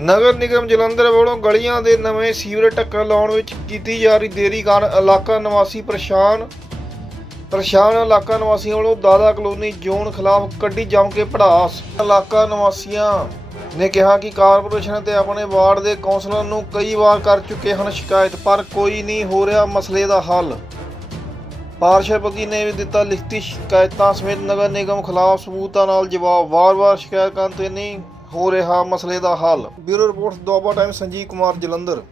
ਨਗਰ ਨਿਗਮ ਜਲੰਧਰ ਵੱਲੋਂ ਗਲੀਆਂ ਦੇ ਨਵੇਂ ਸੀਵਰੇਜ ਟੱਕਰ ਲਾਉਣ ਵਿੱਚ ਕੀਤੀ ਜਾ ਰਹੀ ਦੇਰੀ ਕਾਰਨ ਇਲਾਕਾ ਨਿਵਾਸੀ ਪਰੇਸ਼ਾਨ ਪਰੇਸ਼ਾਨ ਇਲਾਕਾ ਨਿਵਾਸੀਆਂ ਵੱਲੋਂ ਦਾਦਾ ਕਲੋਨੀ ਜ਼ੋਨ ਖਿਲਾਫ ਕੱਢੀ ਜੰਮ ਕੇ ਪੜਾਸ ਇਲਾਕਾ ਨਿਵਾਸੀਆਂ ਨੇ ਕਿਹਾ ਕਿ ਕਾਰਪੋਰੇਸ਼ਨ ਤੇ ਆਪਣੇ ਵਾਰਡ ਦੇ ਕੌਂਸਲਰ ਨੂੰ ਕਈ ਵਾਰ ਕਰ ਚੁੱਕੇ ਹਨ ਸ਼ਿਕਾਇਤ, ਪਰ ਕੋਈ ਨਹੀਂ ਹੋ ਰਿਹਾ ਮਸਲੇ ਦਾ ਹੱਲ। ਪਾਰਸ਼ਲਪਤੀ ਨੇ ਵੀ ਦਿੱਤਾ ਲਿਖਤੀ ਸ਼ਿਕਾਇਤਾਂ ਸਮੇਤ ਨਗਰ ਨਿਗਮ ਖਿਲਾਫ ਸਬੂਤਾਂ ਨਾਲ ਜਵਾਬ। ਵਾਰ-ਵਾਰ ਸ਼ਿਕਾਇਤ ਕਰਨ ਤੇ ਨਹੀਂ ਹੋ ਰਿਹਾ ਮਸਲੇ ਦਾ ਹੱਲ। Bureau report Doaba time Sanjeev Kumar Jalandhar.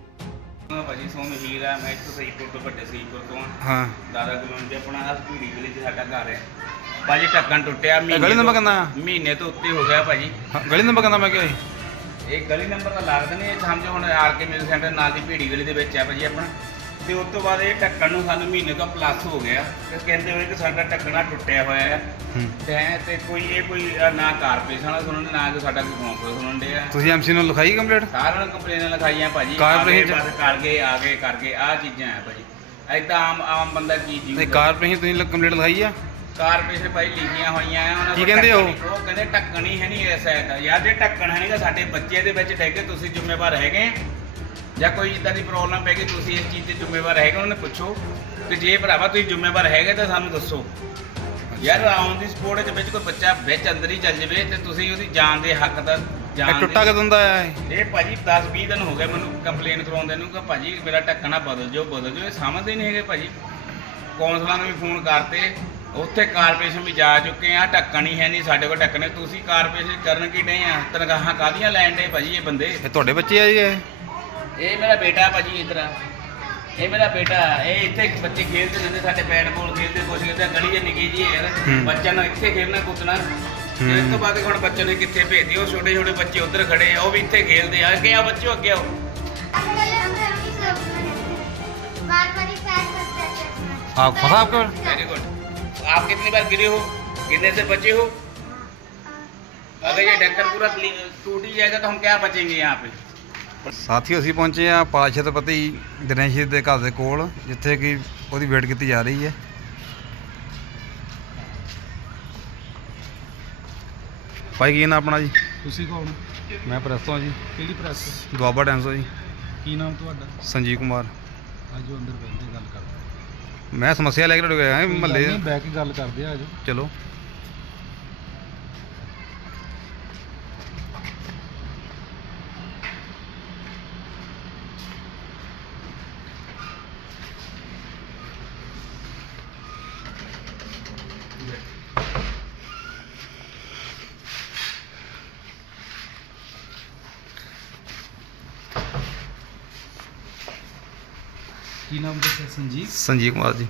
ਹਾਂ ਭਾਜੀ ਸੋਮ ਹੀਰ ਹੈ ਮੈਂ ਇੱਥੋਂ ਸਹੀਪੁਰ ਤੋਂ ਵੱਡੇ ਸਹੀਪੁਰ ਤੋਂ ਹਾਂ। ਹਾਂ। ਦਾਦਾ ਗੁਰਮਨ ਦੇ ਆਪਣਾ ਹਸਪੀੜੀ ਗਲੀ 'ਚ ਸਾਡਾ ਘਰ ਹੈ। ਭਾਜੀ ਢੱਕਣ ਟੁੱਟਿਆ ਗਲੀ ਤੋਂ- ਨੰਬਰ ਕਿੰਨਾ ਆ? ਮਹੀਨੇ ਤੋਂ ਉੱਤੇ ਹੋ ਗਿਆ ਭਾਜੀ। ਹਾਂ, ਗਲੀ ਨੰਬਰ ਕਹਿੰਦਾ ਮੈਂ ਕਿ ਇਹ ਗਲੀ ਨੰਬਰ ਤਾਂ ਲੱਗਦਾ ਨਹੀਂ ਇਹ ਸਮਝੋ ਹੁਣ ਆਰ ਕੇ ਸੈਂਟਰ ਨਾਲ ਦੀ ਭੀੜੀ ਗਲੀ ਦੇ ਵਿੱਚ ਹੈ ਭਾਜੀ ਆਪਣਾ। ਤੇ ਉਸ ਤੋਂ ਬਾਅਦ ਇਹ ਢੱਕਣ ਨੂੰ ਸਾਨੂੰ ਮਹੀਨੇ ਤੋਂ ਪਲੱਸ ਹੋ ਗਿਆ ਤੇ ਕਹਿੰਦੇ ਹੋਏ ਕਿ ਸਾਡਾ ਢੱਕਣਾ ਟੁੱਟਿਆ ਹੋਇਆ ਹੈ। ਤੇ ਐਂ ਤੇ ਕੋਈ ਇਹ ਕੋਈ ਅ, ਨਾ ਕਾਰਪੋਰੇਸ਼ਨ ਵਾਲਾ ਸੁਣਨ ਨਾ ਕੋਈ ਸਾਡਾ ਕੋਈ ਕੌਂਸਲ ਸੁਣਨ ਦੇ ਆ ਤੁਸੀਂ ਐਮਸੀ ਨੂੰ ਲਿਖਾਈ ਕੰਪਲੀਟ ਸਾਰਿਆਂ ਨੂੰ ਕੰਪਲੇਨਾਂ ਲਿਖਾਈਆਂ ਭਾਜੀ। ਆਗੇ ਬਸ ਕਰ ਗਏ ਆਗੇ ਕਰ ਗਏ ਆ ਚੀਜ਼ਾਂ ਆ ਭਾਜੀ। ਐਦਾਂ ਆਮ ਆਮ ਬੰਦਾ ਕੀ ਤੇ ਜੀਊਗਾ ਕਾਰਪੋਰੇਸ਼ਨ ਤੁਸੀਂ ਕੰਪਲੀਟ ਲਿਖਾਈ ਆ? ਕਾਰਪੋਰੇਸ਼ਨ ਭਾਈ ਲਿਖੀਆਂ ਹੋਈਆਂ ਆ ਉਹਨਾਂ ਕੀ ਕੋਲ ਕਹਿੰਦੇ? ਢੱਕਣ ਹੀ- ਉਹ ਕਹਿੰਦੇ ਢੱਕਣ ਹੀ ਹੈ ਨਹੀਂ ਇਸ ਐਤ ਯਾਰ ਜੇ ਢੱਕਣ ਹੈ ਨਹੀਂਗਾ ਸਾਡੇ ਬੱਚੇ ਦੇ ਵਿੱਚ ਡੈਗੇ ਤੁਸੀਂ ਜ਼ਿੰਮੇਵਾਰ ਹੈਗੇ। ਜਾਂ ਕੋਈ ਇਦਾਂ ਦੀ ਪ੍ਰੋਬਲਮ ਪੈ ਗਈ ਤੁਸੀਂ ਇਸ ਚੀਜ਼ ਤੇ ਜ਼ਿੰਮੇਵਾਰ ਹੈਗੇ ਉਹਨਾਂ ਨੂੰ ਪੁੱਛੋ। ਕਿ ਜੇ ਭਰਾਵਾ ਤੁਸੀਂ ਜ਼ਿੰਮੇਵਾਰ ਹੈਗੇ ਤਾਂ ਸਾਨੂੰ ਦੱਸੋ। ਯਾਰ ਆਨ ਦੀ ਸਪੋਰਟ ਦੇ ਵਿੱਚ ਕੋਈ ਬੱਚਾ ਵਿੱਚ ਅੰਦਰ ਹੀ ਚੱਲ ਜਾਵੇ ਤੇ ਤੁਸੀਂ ਉਹਦੀ ਜਾਨ ਦੇ ਹੱਕ ਦਾ ਇਹ ਜਾਨ ਟੁੱਟਾ ਦੇ- ਕਦੋਂ ਦਾ ਆ ਇਹ? ਇਹ ਭਾਜੀ 10 20 ਦਿਨ ਹੋ ਗਏ ਮੈਨੂੰ ਕੰਪਲੇਨ ਕਰਾਉਂਦੇ ਨੂੰ ਕਿ ਭਾਜੀ ਮੇਰਾ ਢੱਕਣਾ ਬਦਲ ਜਾਓ ਬਦਲ ਜਾਓ। ਇਹ ਸਮਝਦੇ ਨਹੀਂ ਹੈਗੇ ਭਾਜੀ। ਕੌਂਸਲਾਂ ਨੂੰ ਵੀ ਫੋਨ ਕਰਤੇ। ਉੱਥੇ ਕਾਰਪੋਰੇਸ਼ਨ ਵੀ ਜਾ ਚੁੱਕੇ ਆ ਢੱਕਣ ਹੀ ਹੈ ਨਹੀਂ ਸਾਡੇ ਕੋਲ ਢੱਕਣੇ। ਤੁਸੀਂ ਕਾਰਪੋਰੇਸ਼ਨ ਕਰਨ ਕੀ ਡਏ ਆ? ਤਨਖਾਹਾਂ ਕਾਦੀਆਂ ਲੈਣ ਡੇ ਭਾਜੀ ਇਹ ਬੰਦੇ? ਇਹ ਤੁਹਾਡੇ ਬੱਚੇ ਆ ਜੀ ਇਹ? ਇਹ ਮੇਰਾ ਬੇਟਾ ਭਾਜੀ ਇਧਰ ਇਹ ਮੇਰਾ ਬੇਟਾ ਇਹ ਇੱਥੇ ਬੱਚੇ ਖੇਡਦੇ ਰਹਿੰਦੇ ਸਾਡੇ ਬੈਟ ਬਾਲ ਖੇਡਦੇ ਕੁਛ ਖੇਡਦੇ ਗਲੀ ਜੇ ਨਿੱਕੀ ਜੀ ਯਾਰ ਹੂੰ। ਬੱਚਿਆਂ ਨੂੰ ਇੱਥੇ ਖੇਡਣਾ ਕੁੱਦਣਾ ਤੇ ਇਸ ਤੋਂ ਬਾਅਦ ਹੁਣ ਬੱਚੇ ਨੇ ਕਿੱਥੇ ਭੇਜਦੇ ਉਹ ਛੋਟੇ ਛੋਟੇ ਬੱਚੇ ਉੱਧਰ ਖੜੇ ਆ ਉਹ ਵੀ ਇੱਥੇ ਖੇਡਦੇ ਆ ਅੱਗੇ ਆ ਬੱਚਿਓ ਅੱਗੇ ਆਓ बार बार ही पैर करते हैं आप फंसा आपको वेरी गुड आप कितनी बार गिरे हो गिरने से बचे हो अगर ये ढक्कन पूरा क्ली- टूट ही जाएगा तो हम क्या बचेंगे यहाँ पे ਸਾਥੀਓ ਅਸੀਂ ਪਹੁੰਚੇ ਆ ਪਾਸ਼ਤਪਤੀ ਦਿਨੇਸ਼ ਦੇ ਘਰ ਦੇ ਕੋਲ ਜਿੱਥੇ ਕਿ ਉਹਦੀ ਵੇਟ ਕੀਤੀ ਜਾ ਰਹੀ ਹੈ। ਭਾਈ ਕੀ ਨਾਮ ਆਪਣਾ ਜੀ? ਤੁਸੀਂ ਕੌਣ? ਮੈਂ ਪ੍ਰੈਸ ਤੋਂ ਜੀ। ਕਿਹੜੀ ਪ੍ਰੈਸ? ਦੁਆਬਾ ਟਾਈਮਸ ਤੋਂ ਜੀ। ਕੀ ਨਾਮ ਤੁਹਾਡਾ? ਸੰਜੀਵ ਕੁਮਾਰ। ਆਜੋ ਅੰਦਰ ਬੈਠ ਕੇ ਗੱਲ ਕਰਦੇ। ਮੈਂ ਸਮੱਸਿਆ ਲੈ ਕੇ ਤੁਹਾਡੇ ਕੋਲ ਆਇਆ ਮਹੱਲੇ। ਨਹੀਂ ਬਹਿ ਕੇ ਗੱਲ ਕਰਦੇ ਆ ਚਲੋ ਕੀ ਨਾਮ ਦੱਸਿਆ Sanjeev Kumar ji.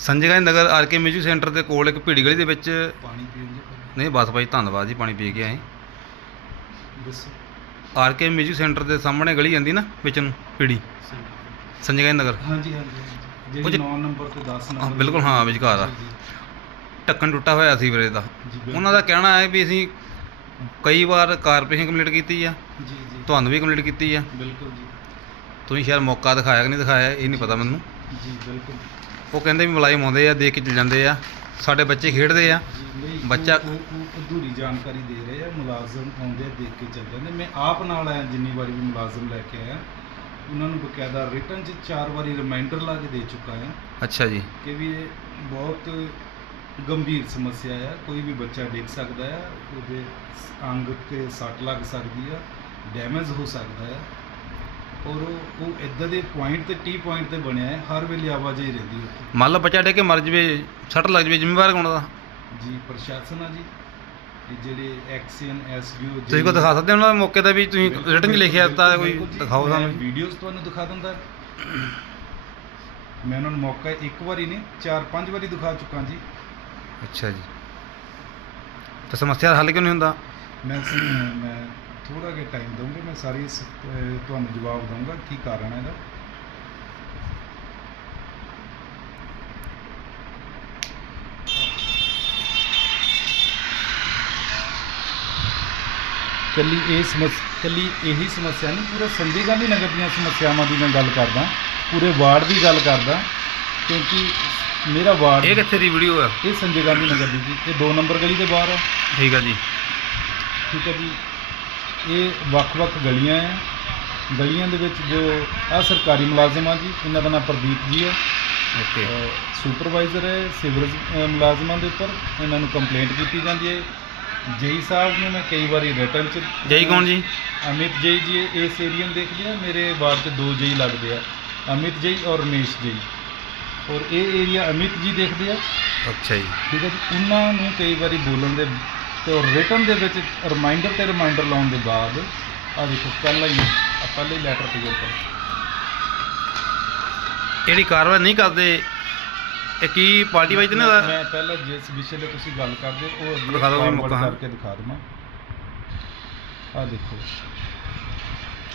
Sanjay Gandhi Nagar R K music centre ਦੇ ਕੋਲ ਇੱਕ ਭੀੜੀ ਗਲੀ ਦੇ ਵਿੱਚ ਪਾਣੀ ਪੀਣ ਨਹੀਂ ਬਸ ਭਾਈ ਧੰਨਵਾਦ ਜੀ ਪਾਣੀ ਪੀ ਕੇ ਆਏ। ਆਰ ਕੇ ਮਿਊਜ਼ਿਕ ਸੈਂਟਰ ਦੇ ਸਾਹਮਣੇ ਗਲੀ ਜਾਂਦੀ ਨਾ ਵਿੱਚ ਨੂੰ ਭੀੜੀ। ਸੰਜੇ ਗਾਂਧੀ ਨਗਰ। ਹਾਂਜੀ ਹਾਂਜੀ ਜਿਹੜੀ ਚ- 9 ਨੰਬਰ ਤੇ 10 ਹਾਂ, ਨੰਬਰ ਬਿਲਕੁਲ ਹਾਂ, ਵਿਚਕਾਰ ਆ। ਜੀ, ਢੱਕਣ ਟੁੱਟਾ ਹੋਇਆ ਸੀ ਵੀਰੇ ਦਾ। ਉਹਨਾਂ ਦਾ ਕਹਿਣਾ ਹੈ ਵੀ ਅਸੀਂ ਕਈ ਵਾਰ ਕਾਰਪੋਰੇਸ਼ਨ ਕੰਪਲੀਟ ਕੀਤੀ ਆ ਜੀ ਜੀ। ਤੁਹਾਨੂੰ ਵੀ ਕੰਪਲੀਟ ਕੀਤੀ ਆ। ਬਿਲਕੁਲ ਜੀ। ਤੁਸੀਂ ਸ਼ਾਇਦ ਮੌਕਾ ਦਿਖਾਇਆ ਕਿ ਨਹੀਂ ਦਿਖਾਇਆ ਇਹ ਨਹੀਂ ਪਤਾ ਮੈਨੂੰ। ਜੀ ਬਿਲਕੁਲ। ਉਹ ਕਹਿੰਦੇ ਵੀ ਮੁਲਾਜ਼ਮ ਆਉਂਦੇ ਆ ਦੇਖ ਕੇ ਚਲ ਜਾਂਦੇ ਆ। ਸਾਡੇ ਬੱਚੇ ਖੇਡਦੇ ਆ। ਬੱਚਾ- ਅਧੂਰੀ ਜਾਣਕਾਰੀ ਦੇ ਰਹੇ ਆ ਮੁਲਾਜ਼ਮ ਆਉਂਦੇ ਆ, ਦੇਖ ਕੇ ਚੱਲ ਜਾਂਦੇ ਮੈਂ ਆਪ ਨਾਲ ਆਇਆ ਜਿੰਨੀ ਵਾਰੀ ਵੀ ਮੁਲਾਜ਼ਮ ਲੈ ਕੇ ਆਇਆ। ਉਹਨਾਂ ਨੂੰ ਬਕਾਇਦਾ ਰਿਟਰਨ 'ਚ ਚਾਰ ਵਾਰੀ ਰਿਮਾਈਂਡਰ ਲਾ ਕੇ ਦੇ ਚੁੱਕਾ ਆ ਅੱਛਾ ਜੀ। ਕਿ ਵੀ ਇਹ ਬਹੁਤ ਗੰਭੀਰ ਸਮੱਸਿਆ ਆ। ਕੋਈ ਵੀ ਬੱਚਾ ਡਿੱਗ ਸਕਦਾ ਆ ਉਹਦੇ ਅੰਗ ਤੇ ਸੱਟ ਲੱਗ ਸਕਦੀ ਆ ਡੈਮੇਜ ਹੋ ਸਕਦਾ ਆ। ਔਰ ਉਹ ਉਹ ਇਦਾਂ ਦੇ ਪੁਆਇੰਟ ਤੇ ਟੀ ਪੁਆਇੰਟ ਤੇ ਬਣਿਆ ਹੈ ਹਰ ਵੇਲੇ ਆਵਾਜਾਈ ਰਹਿੰਦੀ ਉੱਥੇ। ਮੰਨ ਲਓ ਬੱਚਾ ਡੇ ਕੇ ਮਰ ਜਵੇ ਸੱਟ ਲੱਗ ਜਵੇ ਜ਼ਿੰਮੇਵਾਰ ਕੌਣ ਦਾ ਜੀ ਪ੍ਰਸ਼ਾਸਨ ਆ ਜੀ। ਇਹ ਜਿਹੜੇ ਐਕਸੀਅਨ ਐਸਡੀਓ ਤੁਸੀਂ ਕੋ ਦਿਖਾ ਸਕਦੇ ਹੋ ਉਹਨਾਂ ਦੇ ਮੌਕੇ ਤੇ ਵੀ ਤੁਸੀਂ ਰਿਟਨ 'ਚ ਲਿਖਿਆ ਦਿੱਤਾ ਕੋਈ ਦਿਖਾਓ ਸਾਨੂੰ। ਵੀਡੀਓਜ਼ ਤੁਹਾਨੂੰ ਦਿਖਾ ਦਿੰਦਾ। ਮੈਂ ਉਹਨਾਂ ਨੂੰ ਮੌਕਾ ਇੱਕ ਵਾਰੀ ਨਹੀਂ ਚਾਰ ਪੰਜ ਵਾਰੀ ਦਿਖਾ ਚੁੱਕਾ ਜੀ। ਅੱਛਾ ਜੀ। ਤਾਂ ਸਮੱਸਿਆ ਦਾ ਹੱਲ ਕਿਉਂ ਨਹੀਂ ਹੁੰਦਾ? ਮੈਂ ਸ- ਮੈਂ ਥੋੜਾ ਜਿਹਾ ਟਾਈਮ ਦਊਂਗਾ ਮੈਂ ਸਾਰੀ ਅਹ ਤੁਹਾਨੂੰ ਜਵਾਬ ਦਊਂਗਾ ਕੀ ਕਾਰਨ ਹੈ ਇਹਦਾ। ਕੱਲੀ ਇਹ ਸਮੱਸਿਆ ਕੱਲੀ ਇਹੀ ਸਮੱਸਿਆ ਨਹੀਂ ਪੂਰੇ ਸੰਜੇ ਗਾਂਧੀ ਨਗਰ ਦੀਆਂ ਸਮੱਸਿਆਵਾਂ ਦੀ ਮੈਂ ਗੱਲ ਕਰਦਾ ਪੂਰੇ ਵਾਰਡ ਦੀ ਗੱਲ ਕਰਦਾ ਕਿਉਂਕਿ ਮੇਰਾ ਵਾਰਡ ਇਹ ਕਿੱਥੇ ਦੀ ਵੀਡੀਓ ਆ? ਇਹ ਸੰਜੇ ਗਾਂਧੀ ਨਗਰ ਦੀ ਜੀ ਇਹ 2 ਨੰਬਰ ਗਲੀ ਦੇ ਬਾਹਰ ਹੈ ਠੀਕ ਆ ਜੀ। ਠੀਕ ਹੈ ਜੀ। ਇਹ ਵੱਖ-ਵੱਖ ਗਲੀਆਂ ਆ ਗਲੀਆਂ ਦੇ ਵਿੱਚ ਜੋ ਆ ਸਰਕਾਰੀ ਮੁਲਾਜ਼ਮ ਆ ਜੀ ਇਹਨਾਂ ਦਾ ਨਾਮ ਪ੍ਰਦੀਪ ਜੀ ਹੈ ਓਕੇ। ਸੁਪਰਵਾਈਜ਼ਰ ਹੈ ਸਿਵਲ ਮੁਲਾਜ਼ਮਾਂ ਦੇ ਉੱਪਰ। ਇਹਨਾਂ ਨੂੰ ਕੰਪਲੇਂਟ ਕੀਤੀ ਜਾਂਦੀ ਹੈ। ਜੇਈ ਸਾਹਿਬ ਨੂੰ ਮੈਂ ਕਈ ਵਾਰੀ ਰਿਟਰਨ ਚ ਜਈ ਕੌਣ ਜੀ? ਅਮਿਤ ਜੇਈ ਜੀ ਇਸ ਏਰੀਆ ਨੂੰ ਦੇਖਦੇ ਆ। ਮੇਰੇ ਵਾਰਡ 'ਚ ਦੋ ਜੇਈ ਲੱਗਦੇ ਆ। ਅਮਿਤ ਜੇਈ ਔਰ ਰਮੇਸ਼ ਜੇਈ। ਔਰ ਇਹ ਏਰੀਆ ਅਮਿਤ ਜੀ ਦੇਖਦੇ ਆ। ਅੱਛਾ ਜੀ। ਠੀਕ ਹੈ ਜੀ। ਉਹਨਾਂ ਨੂੰ ਕਈ ਵਾਰੀ ਬੋਲਣ ਦੇ ਤੇ ਔਰ ਰਿਟਰਨ ਦੇ ਵਿੱਚ ਰਿਮਾਈਂਡਰ ਤੇ ਰਿਮਾਈਂਡਰ ਲਾਉਣ ਦੇ ਬਾਅਦ ਆ ਦੇਖੋ ਪਹਿਲਾਂ ਹੀ ਆ ਪਹਿਲੇ ਹੀ ਲੈਟਰ ਤੇ ਉੱਪਰ। ਜਿਹੜੀ ਕਾਰਵਾਈ ਨਹੀਂ ਕਰਦੇ ਇਹ ਕੀ ਪਾਰਟੀ ਵਾਈਜ਼ ਨੇ ਮੈਂ ਮੈਂ ਪਹਿਲਾਂ ਜਿਸ ਵਿਸ਼ੇ 'ਤੇ ਤੁਸੀਂ ਗੱਲ ਕਰਦੇ ਉਹ ਅੱਗੇ ਦਿਖਾ ਦਿਓ ਵੀ forward ਮੌਕਾ, ਹਾਂ। ਕਰਕੇ ਦਿਖਾ ਦਵਾਂ। ਆ ਦੇਖੋ।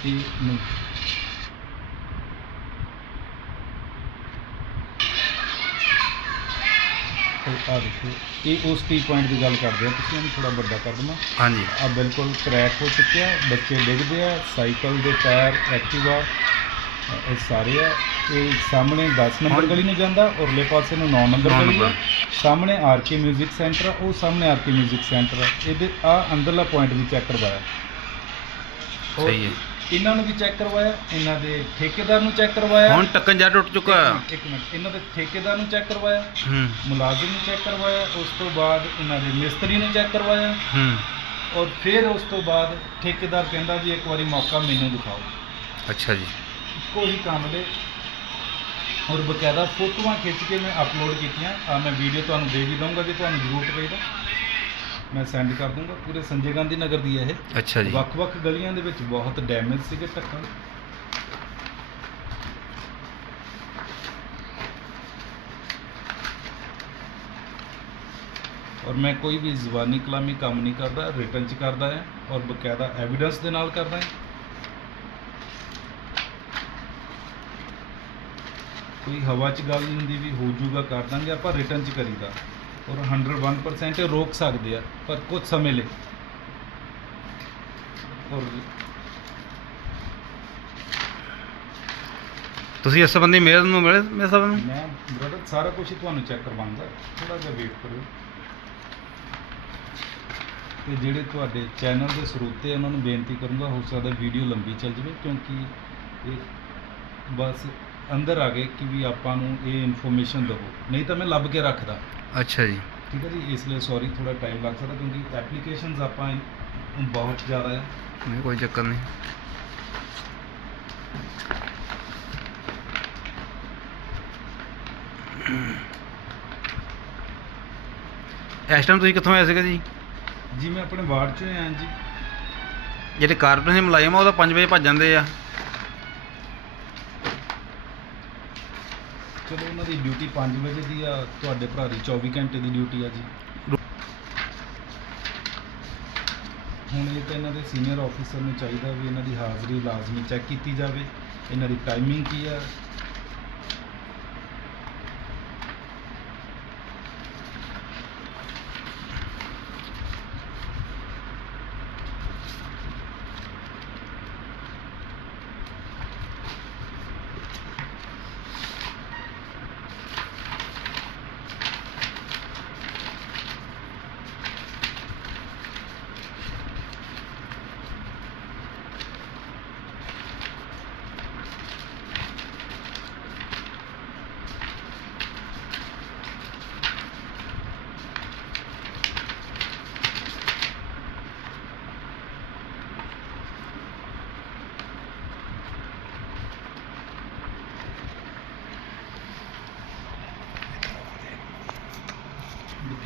ਇਹ ਨਹੀਂ ਆ ਦੇਖੋ ਇਹ ਉਸ ਟੀ ਪੁਆਇੰਟ ਦੀ ਗੱਲ ਕਰਦੇ ਆ ਤੁਸੀਂ ਇਹਨੂੰ ਥੋੜਾ ਵੱਡਾ ਕਰ ਦਵਾਂ ਹਾਂਜੀ ਆ ਬਿਲਕੁਲ ਕ੍ਰੈਕ ਹੋ ਚੁੱਕਿਆ ਬੱਚੇ ਡਿੱਗਦੇ ਆ ਸਾਈਕਲ ਦੇ ਟਾਇਰ ਐਕਟਿਵਾ ਅ, ਇਹ ਸਾਰੇ ਆ ਇਹ ਸਾਹਮਣੇ 10 ਨੰਬਰ ਹਾਂ। ਗਲੀ ਨੂੰ ਜਾਂਦਾ ਔਰਲੇ ਪਾਸੇ ਨੂੰ 9 ਨੰਬਰ ਨੌਂ ਗਲੀ ਆ ਨੰਬਰ। ਸਾਹਮਣੇ ਆਰ ਕੇ 뮤직 ਸੈਂਟਰ ਆ ਉਹ ਸਾਹਮਣੇ ਆਰ ਕੇ 뮤직 ਸੈਂਟਰ ਆ ਇਹਦੇ ਆ ਅੰਦਰਲਾ ਪੁਆਇੰਟ ਵੀ ਚੈੱਕ ਕਰਵਾਇਆ ਔਰ ਸਹੀ ਹੈ ਇਹਨਾਂ ਨੂੰ ਵੀ ਚੈੱਕ ਕਰਵਾਇਆ ਇਹਨਾਂ ਦੇ ਠੇਕੇਦਾਰ ਨੂੰ ਚੈੱਕ ਕਰਵਾਇਆ। ਹੁਣ ਟੱਕਣ ਜਾ ਟੁੱਟ ਚੁੱਕਾ। ਇੱਕ ਮਿੰਟ, ਇਹਨਾਂ ਦੇ ਠੇਕੇਦਾਰ ਨੂੰ ਚੈੱਕ ਕਰਵਾਇਆ ਹੂੰ। ਮੁਲਾਜ਼ਮ ਨੂੰ ਚੈੱਕ ਕਰਵਾਇਆ ਉਸ ਤੋਂ ਬਾਅਦ ਇਹਨਾਂ ਦੇ ਮਿਸਤਰੀ ਨੂੰ ਚੈੱਕ ਕਰਵਾਇਆ। ਹੂੰ। ਔਰ ਫਿਰ ਉਸ ਤੋਂ ਬਾਅਦ ਠੇਕੇਦਾਰ ਕਹਿੰਦਾ ਜੀ ਇੱਕ ਵਾਰੀ ਮੌਕਾ ਮੈਨੂੰ ਦਿਖਾਓ। ਅੱਛਾ ਜੀ। ਇੱਕੋ ਹੀ ਕੰਮ ਦੇ। ਔਰ ਬਕਾਇਦਾ ਫੋਟੋਆਂ ਖਿੱਚ ਕੇ ਮੈਂ ਅਪਲੋਡ ਕੀਤੀਆਂ। ਆ ਮੈਂ ਵੀਡੀਓ ਤੁਹਾਨੂੰ ਦੇ ਵੀ ਦਊਂਗਾ ਜੇ ਤੁਹਾਨੂੰ ਜ਼ਰੂਰਤ ਪਈ ਤਾਂ। ਮੈਂ ਸੈਂਡ ਕਰ ਦੂੰਗਾ। ਪੂਰੇ ਸੰਜੇ ਗਾਂਧੀ ਨਗਰ ਦੀ ਹੈ ਇਹ। ਅੱਛਾ ਜੀ। ਵੱਖ-ਵੱਖ ਗਲੀਆਂ ਦੇ ਵਿੱਚ ਬਹੁਤ ਡੈਮੇਜ ਸੀਗੇ ਢੱਕਣ ਔਰ ਮੈਂ ਕੋਈ ਵੀ ਜ਼ੁਬਾਨੀ ਕਲਾਮੀ ਕੰਮ ਨਹੀਂ ਕਰਦਾ ਰਿਟਰਨ ਚ ਕਰਦਾ ਹੈ ਔਰ ਬਕਾਇਦਾ ਐਵੀਡੈਂਸ ਦੇ ਨਾਲ ਕਰਦਾ ਹੈ। ਕੋਈ ਹਵਾ ਚ ਗੱਲ ਨਹੀਂ ਹੁੰਦੀ ਵੀ ਹੋ ਜਾਊਗਾ ਕਰ ਦਾਂਗੇ ਆਪਾਂ ਰਿਟਰਨ ਚ ਕਰੀਦਾ। ਔਰ 101% ਇਹ ਰੋਕ ਸਕਦੇ ਆ ਪਰ ਕੁਝ ਸਮੇਂ ਲਈ। ਔਰ ਤੁਸੀਂ ਇਸ ਸੰਬੰਧੀ ਮੇਅਰ ਨੂੰ ਮਿਲੇ ਮੇਰੇ ਸਾਹਿਬ ਨੂੰ? ਮੈਂ ਬ੍ਰਦਰ ਸਾਰਾ ਕੁਝ ਤੁਹਾਨੂੰ ਚੈੱਕ ਕਰਵਾਉਂਗਾ ਥੋੜਾ ਜਿਹਾ ਵੇਟ ਕਰੋ ਤੇ ਜਿਹੜੇ ਤੁਹਾਡੇ ਚੈਨਲ ਦੇ ਸਰੋਤੇ ਉਹਨਾਂ ਨੂੰ ਬੇਨਤੀ ਕਰੂੰਗਾ ਹੋ ਸਕਦਾ ਵੀਡੀਓ ਲੰਬੀ ਚੱਲ ਜਾਵੇ ਕਿਉਂਕਿ ਇਹ ਬਸ ਅੰਦਰ ਆ ਗਏ ਕਿ ਵੀ ਆਪਾਂ ਨੂੰ ਇਹ ਇਨਫੋਰਮੇਸ਼ਨ ਦਿਓ ਨਹੀਂ ਤਾਂ ਮੈਂ ਲੱਭ ਕੇ ਰੱਖਦਾ। ਅੱਛਾ ਜੀ। ਠੀਕ ਹੈ ਜੀ ਇਸ ਲਈ ਸੌਰੀ ਥੋੜਾ ਟਾਈਮ ਲੱਗ ਸਕਦਾ ਕਿਉਂਕਿ ਐਪਲੀਕੇਸ਼ਨਸ ਆਪਾਂ ਬਹੁਤ ਜ਼ਿਆਦਾ ਹੈ। ਨਹੀਂ ਕੋਈ ਚੱਕਰ ਨਹੀਂ। ਇਸ ਟਾਈਮ ਤੁਸੀਂ ਕਿੱਥੋਂ ਆਏ ਸੀਗੇ ਜੀ? ਜੀ ਮੈਂ ਆਪਣੇ ਵਾਰਡ 'ਚੋਂ ਆਇਆ ਜੀ। ਜਿਹੜੇ ਕਾਰਪੋਰੇਸ਼ਨ ਮੁਲਾਜ਼ਮ ਆ ਉਹ ਤਾਂ 5 ਵਜੇ ਭੱਜ ਜਾਂਦੇ ਆ। ਚਲੋ ਉਹਨਾਂ ਦੀ ਡਿਊਟੀ 5 ਵਜੇ ਦੀ ਆ? ਤੁਹਾਡੇ ਭਰਾ ਦੀ 24 ਘੰਟੇ ਦੀ ਡਿਊਟੀ ਆ ਜੀ। ਹੁਣ ਇਹ ਤਾਂ ਇਹਨਾਂ ਦੇ ਸੀਨੀਅਰ ਆਫੀਸਰ ਨੂੰ ਚਾਹੀਦਾ ਵੀ ਇਹਨਾਂ ਦੀ ਹਾਜ਼ਰੀ ਲਾਜ਼ਮੀ ਚੈੱਕ ਕੀਤੀ ਜਾਵੇ। ਇਹਨਾਂ ਦੀ ਟਾਈਮਿੰਗ ਕੀ ਆ?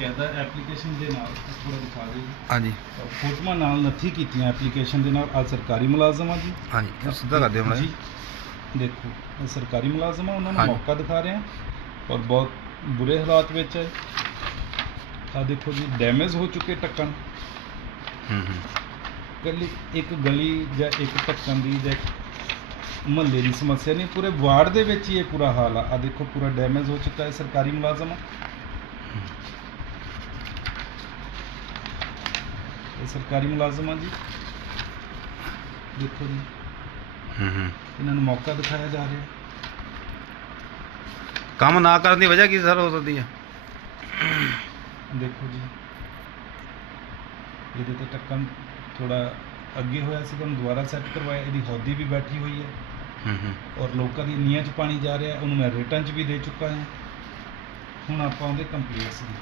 ਬਕਾਇਦਾ ਐਪਲੀਕੇਸ਼ਨ ਦੇ ਨਾਲ ਥੋੜਾ ਦਿਖਾ ਦਿਓ ਜੀ। ਹਾਂਜੀ। ਫੋਟੋਆਂ ਨਾਲ ਨੱਥੀ ਕੀਤੀਆਂ ਐਪਲੀਕੇਸ਼ਨ ਦੇ ਨਾਲ ਆ ਸਰਕਾਰੀ ਮੁਲਾਜ਼ਮ ਆ ਜੀ ਹਾਂਜੀ ਇਹ ਸਿੱਧਾ ਕਰ ਦਿਓ ਜੀ ਮੜਾ ਦੇਖੋ ਇਹ ਸਰਕਾਰੀ ਮੁਲਾਜ਼ਮ ਆ ਉਹਨਾਂ ਨੂੰ ਹਾਂਜੀ। ਮੌਕਾ ਦਿਖਾ ਰਹੇ ਆ ਔਰ ਬਹੁਤ ਬੁਰੇ ਹਾਲਾਤ ਵਿੱਚ ਹੈ। ਆ ਦੇਖੋ ਜੀ ਡੈਮੇਜ ਹੋ ਚੁੱਕੇ ਢੱਕਣ ਹੂੰ ਹੂੰ। ਇਕੱਲੀ ਇੱਕ ਗਲੀ ਜਾਂ ਇੱਕ ਢੱਕਣ ਦੀ ਜਾਂ ਮਹੱਲੇ ਦੀ ਸਮੱਸਿਆ ਨਹੀਂ ਪੂਰੇ ਵਾਰਡ ਦੇ ਵਿੱਚ ਹੀ ਇਹ ਪੂਰਾ ਹਾਲ ਆ। ਆ ਦੇਖੋ ਪੂਰਾ ਡੈਮੇਜ ਹੋ ਚੁੱਕਾ ਹੈ ਸਰਕਾਰੀ ਮੁਲਾਜ਼ਮ ਆ ਇਹ ਸਰਕਾਰੀ ਮੁਲਾਜ਼ਮ ਆ ਜੀ। ਦੇਖੋ ਜੀ। ਹੂੰ ਹੂੰ। ਇਹਨਾਂ ਨੂੰ ਮੌਕਾ ਦਿਖਾਇਆ ਜਾ ਰਿਹਾ। ਕੰਮ ਨਾ ਕਰਨ ਦੀ ਵਜ੍ਹਾ ਕੀ ਸਰ ਹੋ ਸਕਦੀ ਹੈ ਦੇਖੋ ਜੀ। ਇਹਦੇ ਤੇ ਢੱਕਣ ਥੋੜਾ ਅੱਗੇ ਹੋਇਆ ਸੀ ਉਹਨੂੰ ਦੁਬਾਰਾ ਸੈੱਟ ਕਰਵਾਇਆ। ਇਹਦੀ ਹੌਦੀ ਵੀ ਬੈਠੀ ਹੋਈ ਹੈ ਹੂੰ ਹੂੰ। ਔਰ ਲੋਕਾਂ ਦੀ ਨੀਹਾਂ 'ਚ ਪਾਣੀ ਜਾ ਰਿਹਾ। ਉਹਨੂੰ ਮੈਂ ਰਿਟਰਨ 'ਚ ਵੀ ਦੇ ਚੁੱਕਾ ਹਾਂ। ਹੁਣ ਆਪਾਂ ਉਹਦੇ ਕੰਪਲੀਟਸ ਦੀ।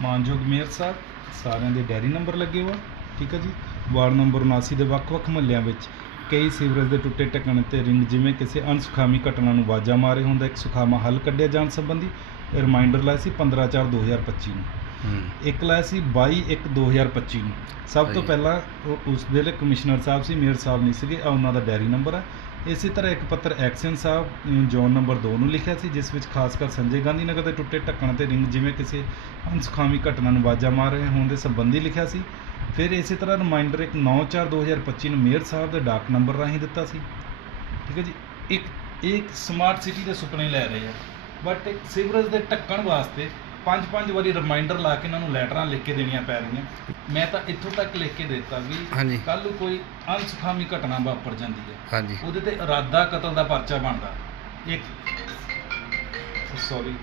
ਮਾਨਯੋਗ ਮੇਅਰ ਸਾਹਿਬ ਸਾਰਿਆਂ ਦੇ ਡੈਰੀ ਨੰਬਰ ਲੱਗੇ ਹੋਆ ਠੀਕ ਹੈ ਜੀ? ਵਾਰਡ ਨੰਬਰ 79 ਦੇ ਵੱਖ-ਵੱਖ ਮਹੱਲਿਆਂ ਵਿੱਚ ਕਈ ਸੀਵਰੇਜ ਦੇ ਟੁੱਟੇ ਢੱਕਣ ਤੇ ਰਿੰਗ ਜਿਵੇਂ ਕਿਸੇ ਅਣਸੁਖਾਵੀ ਘਟਨਾ ਨੂੰ ਵਾਜਾ ਮਾਰੇ ਹੁੰਦਾ ਇੱਕ ਸੁਖਾਵਾਂ ਹੱਲ ਕੱਢਿਆ ਜਾਣ ਸੰਬੰਧੀ ਰਿਮਾਈਂਡਰ ਲਾਇਆ ਸੀ 15/4/2025 ਨੂੰ। ਇੱਕ ਲਾਇਆ ਸੀ 22/1/2025 ਨੂੰ। ਸਭ ਤੋਂ। ਪਹਿਲਾਂ ਉਸ ਵੇਲੇ ਕਮਿਸ਼ਨਰ ਸਾਹਿਬ ਸੀ ਮੇਅਰ ਸਾਹਿਬ ਨਹੀਂ ਸੀਗੇ ਆ ਉਹਨਾਂ ਦਾ ਡੈਰੀ ਨੰਬਰ ਹੈ ਇਸੇ ਤਰ੍ਹਾਂ ਇੱਕ ਪੱਤਰ ਐਕਸ਼ਨ ਸਾਹਿਬ ਜ਼ੋਨ ਨੰਬਰ 2 ਨੂੰ ਲਿਖਿਆ ਸੀ, ਜਿਸ ਵਿੱਚ ਖਾਸ ਕਰ ਸੰਜੇ ਗਾਂਧੀ ਨਗਰ ਦੇ ਟੁੱਟੇ ਢੱਕਣ ਤੇ ਰਿੰਗ ਜਿਵੇਂ ਕਿਸੇ ਅਨਸੁਖਾਵੀ ਘਟਨਾ ਨੂੰ ਵਾਜਾ ਮਾਰ ਰਹੇ ਹੋਣ ਦੇ ਸੰਬੰਧੀ ਲਿਖਿਆ ਸੀ। ਫਿਰ ਇਸੇ ਤਰ੍ਹਾਂ ਰਿਮਾਈਂਡਰ ਇੱਕ 9/4/2025 ਨੂੰ ਮੇਅਰ ਸਾਹਿਬ ਦੇ ਡਾਕ ਨੰਬਰ ਰਾਹੀਂ ਦਿੱਤਾ ਸੀ। ਠੀਕ ਹੈ ਜੀ? ਇੱਕ ਇੱਕ ਸਮਾਰਟ ਸਿਟੀ ਦੇ ਸੁਪਨੇ ਲੈ ਰਹੇ ਆ ਬਟ ਇੱਕ ਸੀਵਰੇਜ ਦੇ ਢੱਕਣ ਵਾਸਤੇ ਪੰਜ ਪੰਜ ਵਾਰੀ ਰਿਮਾਈਂਡਰ ਲਾ ਕੇ ਇਹਨਾਂ ਨੂੰ ਲੈਟਰਾਂ ਲਿਖ ਕੇ ਦੇਣੀਆਂ ਪੈ ਰਹੀਆਂ। ਮੈਂ ਤਾਂ ਇੱਥੋਂ ਤੱਕ ਲਿਖ ਕੇ ਦਿੱਤਾ ਵੀ ਹਾਂਜੀ। ਕੱਲ ਨੂੰ ਕੋਈ ਅਣਸੁਖਾਵੀ ਘਟਨਾ ਵਾਪਰ ਜਾਂਦੀ ਹੈ। ਹਾਂਜੀ। ਉਹਦੇ ਤੇ ਇਰਾਦਾ ਕਤਲ ਦਾ ਪਰਚਾ ਬਣਦਾ। ਇੱਕ ਸੌਰੀ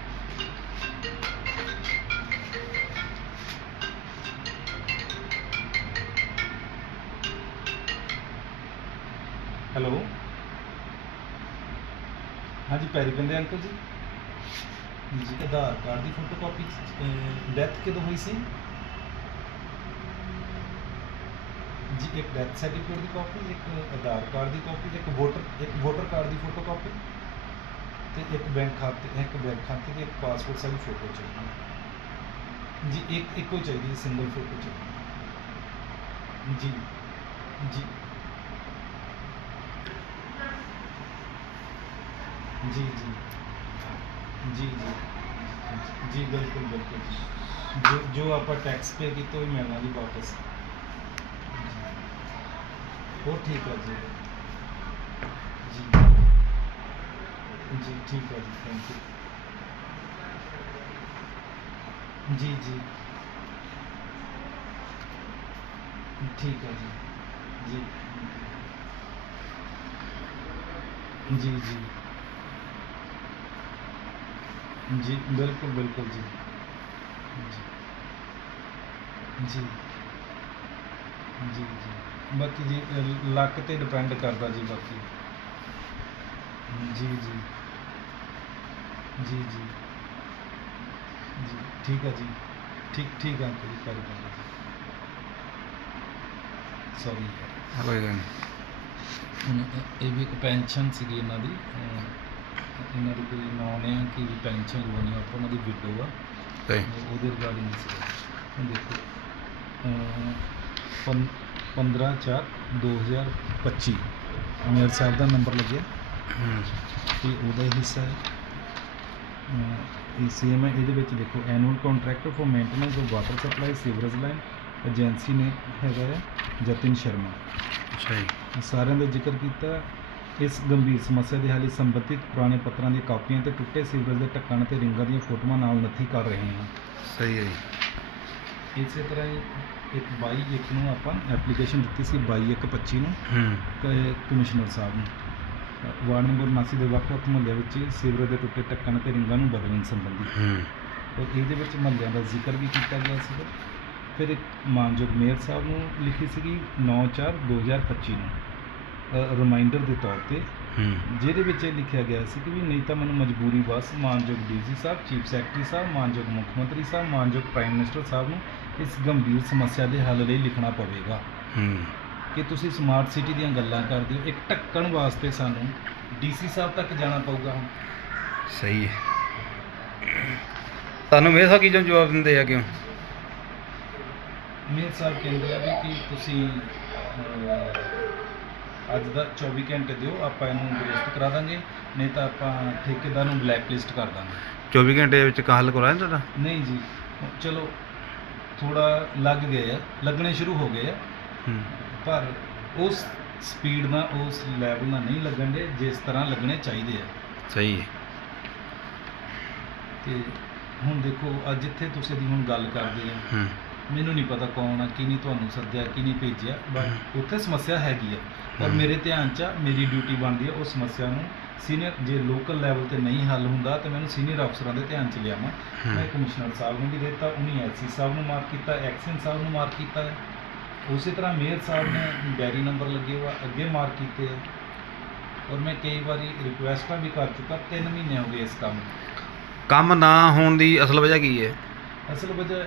ਹੈਲੋ। ਹਾਂਜੀ ਪੈਰੀ ਬੰਦੇ ਅੰਕਲ ਜੀ। ਜੀ ਆਧਾਰ ਕਾਰਡ ਦੀ ਫੋਟੋਕਾਪੀ ਡੈਥ ਕਦੋਂ ਹੋਈ ਸੀ ਜੀ ਇੱਕ ਡੈਥ ਸਰਟੀਫਿਕੇਟ ਦੀ ਕਾਪੀ ਇੱਕ ਆਧਾਰ ਕਾਰਡ ਦੀ ਕਾਪੀ ਇੱਕ ਵੋਟਰ ਇੱਕ ਵੋਟਰ ਕਾਰਡ ਦੀ ਫੋਟੋਕਾਪੀ ਤੇ ਇੱਕ ਬੈਂਕ ਖਾਤੇ, ਇੱਕ ਬੈਂਕ ਖਾਤੇ ਦੀ ਇੱਕ ਪਾਸਪੋਰਟ ਸਾਈਜ਼ ਫੋਟੋ ਚਾਹੀਦੀ ਹੈ। ਜੀ, ਇੱਕ, ਇੱਕੋ ਚਾਹੀਦੀ ਹੈ ਸਿੰਗਲ ਫੋਟੋ ਚਾਹੀਦੀ ਜੀ ਜੀ। ਜੀ ਜੀ। ਜੀ ਜੀ ਜੀ ਬਿਲਕੁਲ ਬਿਲਕੁਲ ਜੀ ਜੋ ਜੋ ਆਪਾਂ ਟੈਕਸ ਪੇ ਕੀਤਾ ਉਹ ਹੀ ਮਿਲਣਾ ਜੀ ਵਾਪਸ ਹੋਰ ਠੀਕ ਹੈ ਜੀ ਜੀ ਜੀ ਠੀਕ ਹੈ ਜੀ ਥੈਂਕ ਯੂ ਜੀ ਜੀ ਠੀਕ ਹੈ ਜੀ ਜੀ ਜੀ ਜੀ जी बिल्कुल बिल्कुल जी। जी। जी। जी जी। बाकी जी लक तो डिपेंड करता जी बाकी। जी जी। जी जी। जी ठीक है जी। ठीक ठीक है अंकल जी सॉरी ये भी एक पेंशन सी इन्हों की ਇਹਨਾਂ ਦੀ ਕੋਈ ਨੌਨ ਹੈ ਕਿ ਪੈਨਸ਼ਨ ਲਵਾਉਣੀ ਆ, ਆਪਾਂ ਉਹਨਾਂ ਦੀ ਵਿਡੋ ਆ। ਉਹ- ਉਹਦੇ ਰਿਗਾਰਡਿੰਗ ਸੀ। ਹੁਣ ਦੇਖੋ ਪੰ 15 4 2025 ਮੇਅਰ ਸਾਹਿਬ ਦਾ ਨੰਬਰ ਲੱਗਿਆ। ਇਹ ਉਹਦਾ ਹੀ ਹਿੱਸਾ ਹੈ। ਇਹ ਸੇਮ ਹੈ। ਇਹਦੇ ਵਿੱਚ ਦੇਖੋ annual contract for maintenance of water supply sewerage line agency ਨੇ ਹੈਗਾ ਹੈ ਜਤਿਨ ਸ਼ਰਮਾ। ਅੱਛਾ ਜੀ। ਸਾਰਿਆਂ ਦਾ ਜ਼ਿਕਰ ਕੀਤਾ। ਇਸ ਗੰਭੀਰ ਸਮੱਸਿਆ ਦੇ ਹੱਲ ਲਈ ਸੰਬੰਧਿਤ ਪੁਰਾਣੇ ਪੱਤਰਾਂ ਦੀਆਂ ਕਾਪੀਆਂ ਤੇ ਟੁੱਟੇ ਸੀਵਰੇਜ ਦੇ ਢੱਕਣ ਤੇ ਰਿੰਗਾਂ ਦੀਆਂ ਫੋਟੋਆਂ ਨਾਲ ਨੱਥੀ ਕਰ ਰਹੇ ਹਾਂ। ਸਹੀ ਹੈ ਜੀ। ਇਸੇ ਤਰ੍ਹਾਂ ਹੀ ਇੱਕ 22 ਇੱਕ ਨੂੰ ਆਪਾਂ ਐਪਲੀਕੇਸ਼ਨ ਦਿੱਤੀ ਸੀ 22 ਇੱਕ 25 ਨੂੰ ਹੂੰ। ਕ- ਕਮਿਸ਼ਨਰ ਸਾਹਿਬ ਨੂੰ। ਅ, ਵਾਰਡ ਨੰਬਰ 79 ਦੇ ਵੱਖ-ਵੱਖ ਮੁਹੱਲਿਆਂ ਵਿੱਚ ਸੀਵਰੇਜ ਦੇ ਟੁੱਟੇ ਢੱਕਣ ਤੇ ਰਿੰਗਾਂ ਨੂੰ ਬਦਲਣ ਸੰਬੰਧੀ। ਹੂੰ। ਔਰ ਇਹਦੇ ਵਿੱਚ ਮੁਹੱਲਿਆਂ ਦਾ ਜ਼ਿਕਰ ਵੀ ਕੀਤਾ ਗਿਆ ਸੀਗਾ। ਫਿਰ ਇੱਕ ਮਾਨਯੋਗ ਮੇਅਰ ਸਾਹਿਬ ਨੂੰ ਲਿਖੀ ਸੀਗੀ 9/4/2025 ਨੂੰ। ਰਿਮਾਈਂਡਰ ਦੇ ਤੌਰ ਤੇ ਜਿਹਦੇ ਵਿੱਚ ਇਹ ਲਿਖਿਆ ਗਿਆ ਸੀ ਕਿ ਵੀ ਨਹੀਂ ਤਾਂ ਮੈਨੂੰ ਮਜਬੂਰੀ ਬਸ ਮਾਨਯੋਗ ਡੀਜੀ ਸਾਹਿਬ ਚੀਫ ਸੈਕਟਰੀ ਸਾਹਿਬ ਮਾਨਯੋਗ ਮੁੱਖ ਮੰਤਰੀ ਸਾਹਿਬ ਮਾਨਯੋਗ ਪ੍ਰਾਈਮ ਮਿਨਿਸਟਰ ਸਾਹਿਬ ਨੂੰ ਇਸ ਗੰਭੀਰ ਸਮੱਸਿਆ ਦੇ ਹੱਲ ਲਈ ਲਿਖਣਾ ਪਵੇਗਾ। ਕਿ ਤੁਸੀਂ ਸਮਾਰਟ ਸਿਟੀ ਦੀਆਂ ਗੱਲਾਂ ਕਰਦੇ ਹੋ ਇੱਕ ਢੱਕਣ ਵਾਸਤੇ ਸਾਨੂੰ ਡੀਸੀ ਸਾਹਿਬ ਤੱਕ ਜਾਣਾ ਪਊਗਾ। ਹੁਣ ਸਹੀ ਹੈ। ਤੁਹਾਨੂੰ ਮੇਰਾ ਕੀ ਜਵਾਬ ਦਿੰਦੇ ਆ ਕਿਉਂ? ਮੇਰ ਸਾਹਿਬ ਕਹਿੰਦੇ ਆ ਵੀ ਕਿ ਤੁਸੀਂ ਅੱਜ ਦਾ 24 ਘੰਟੇ ਦਿਓ ਆਪਾਂ ਇਹਨੂੰ ਦਰੁਸਤ ਕਰਾ ਦਾਂਗੇ ਨਹੀਂ ਤਾਂ ਆਪਾਂ ਠੇਕੇਦਾਰ ਨੂੰ ਬਲੈਕ ਲਿਸਟ ਕਰ ਦਾਂਗੇ। 24 ਘੰਟੇ ਦੇ ਵਿੱਚ ਹੱਲ ਕਰਵਾਇਆ ਤੁਹਾਡਾ? ਨਹੀਂ ਜੀ ਚਲੋ ਥੋੜਾ ਲੱਗ ਗਏ ਆ ਲੱਗਣੇ ਸ਼ੁਰੂ ਹੋ ਗਏ ਆ। ਹੂੰ। ਪਰ ਉਸ ਸਪੀਡ ਨਾਲ ਉਸ ਲੈਵਲ ਨਾਲ ਨਹੀਂ ਲੱਗਣ ਦੇ ਜਿਸ ਤਰ੍ਹਾਂ ਲੱਗਣੇ ਚਾਹੀਦੇ ਆ। ਸਹੀ ਹੈ। ਤੇ ਹੁਣ ਦੇਖੋ ਅੱਜ ਜਿੱਥੇ ਤੁਸੀਂ ਦੀ ਹੁਣ ਗੱਲ ਕਰਦੇ ਆ। ਹੂੰ। ਮੈਨੂੰ ਨਹੀਂ ਪਤਾ ਕੌਣ ਆ ਕਿਹਨੇ ਤੁਹਾਨੂੰ ਸੱਦਿਆ ਕਿਹਨੇ ਭੇਜਿਆ ਬਟ ਉੱਥੇ ਸਮੱਸਿਆ ਹੈਗੀ ਆ ਔਰ। ਮੇਰੇ ਧਿਆਨ 'ਚ ਆ, ਮੇਰੀ ਡਿਊਟੀ ਬਣਦੀ ਆ ਉਸ ਸਮੱਸਿਆ ਨੂੰ ਸੀਨੀਅਰ ਜੇ ਲੋਕਲ ਲੈਵਲ ਤੇ ਨਹੀਂ ਹੱਲ ਹੁੰਦਾ ਤੇ ਮੈਨੂੰ ਸੀਨੀਅਰ ਅਫਸਰਾਂ ਦੇ ਧਿਆਨ 'ਚ ਲਿਆਵਾਂ। ਮੈਂ ਕਮਿਸ਼ਨਰ ਸਾਹਿਬ ਨੂੰ ਵੀ ਦਿੱਤਾ ਉਹਨੇ ਐਸਸੀ ਸਾਹਿਬ ਨੂੰ ਮਾਰਕ ਕੀਤਾ ਐਕਸ਼ਨ ਸਾਹਿਬ ਨੂੰ ਮਾਰਕ ਕੀਤਾ ਹੈ ਉਸੇ ਤਰ੍ਹਾਂ ਮੇਅਰ ਸਾਹਿਬ ਨੇ ਡੈਰੀ ਨੰਬਰ ਲੱਗੇ ਹੋਆ ਅੱਗੇ ਮਾਰਕ ਕੀਤੇ ਆ ਔਰ ਮੈਂ ਕਈ ਵਾਰੀ ਰਿਕੁਐਸਟਾਂ ਵੀ ਕਰ ਚੁੱਕਾ 3 ਮਹੀਨੇ ਹੋ ਗਏ ਇਸ ਕੰਮ ਨੂੰ। ਕੰਮ ਨਾ ਹੋਣ ਦੀ ਅਸਲ ਵਜ੍ਹਾ ਕੀ ਹੈ ਅਸਲ ਵਜ੍ਹਾ ਅਹ,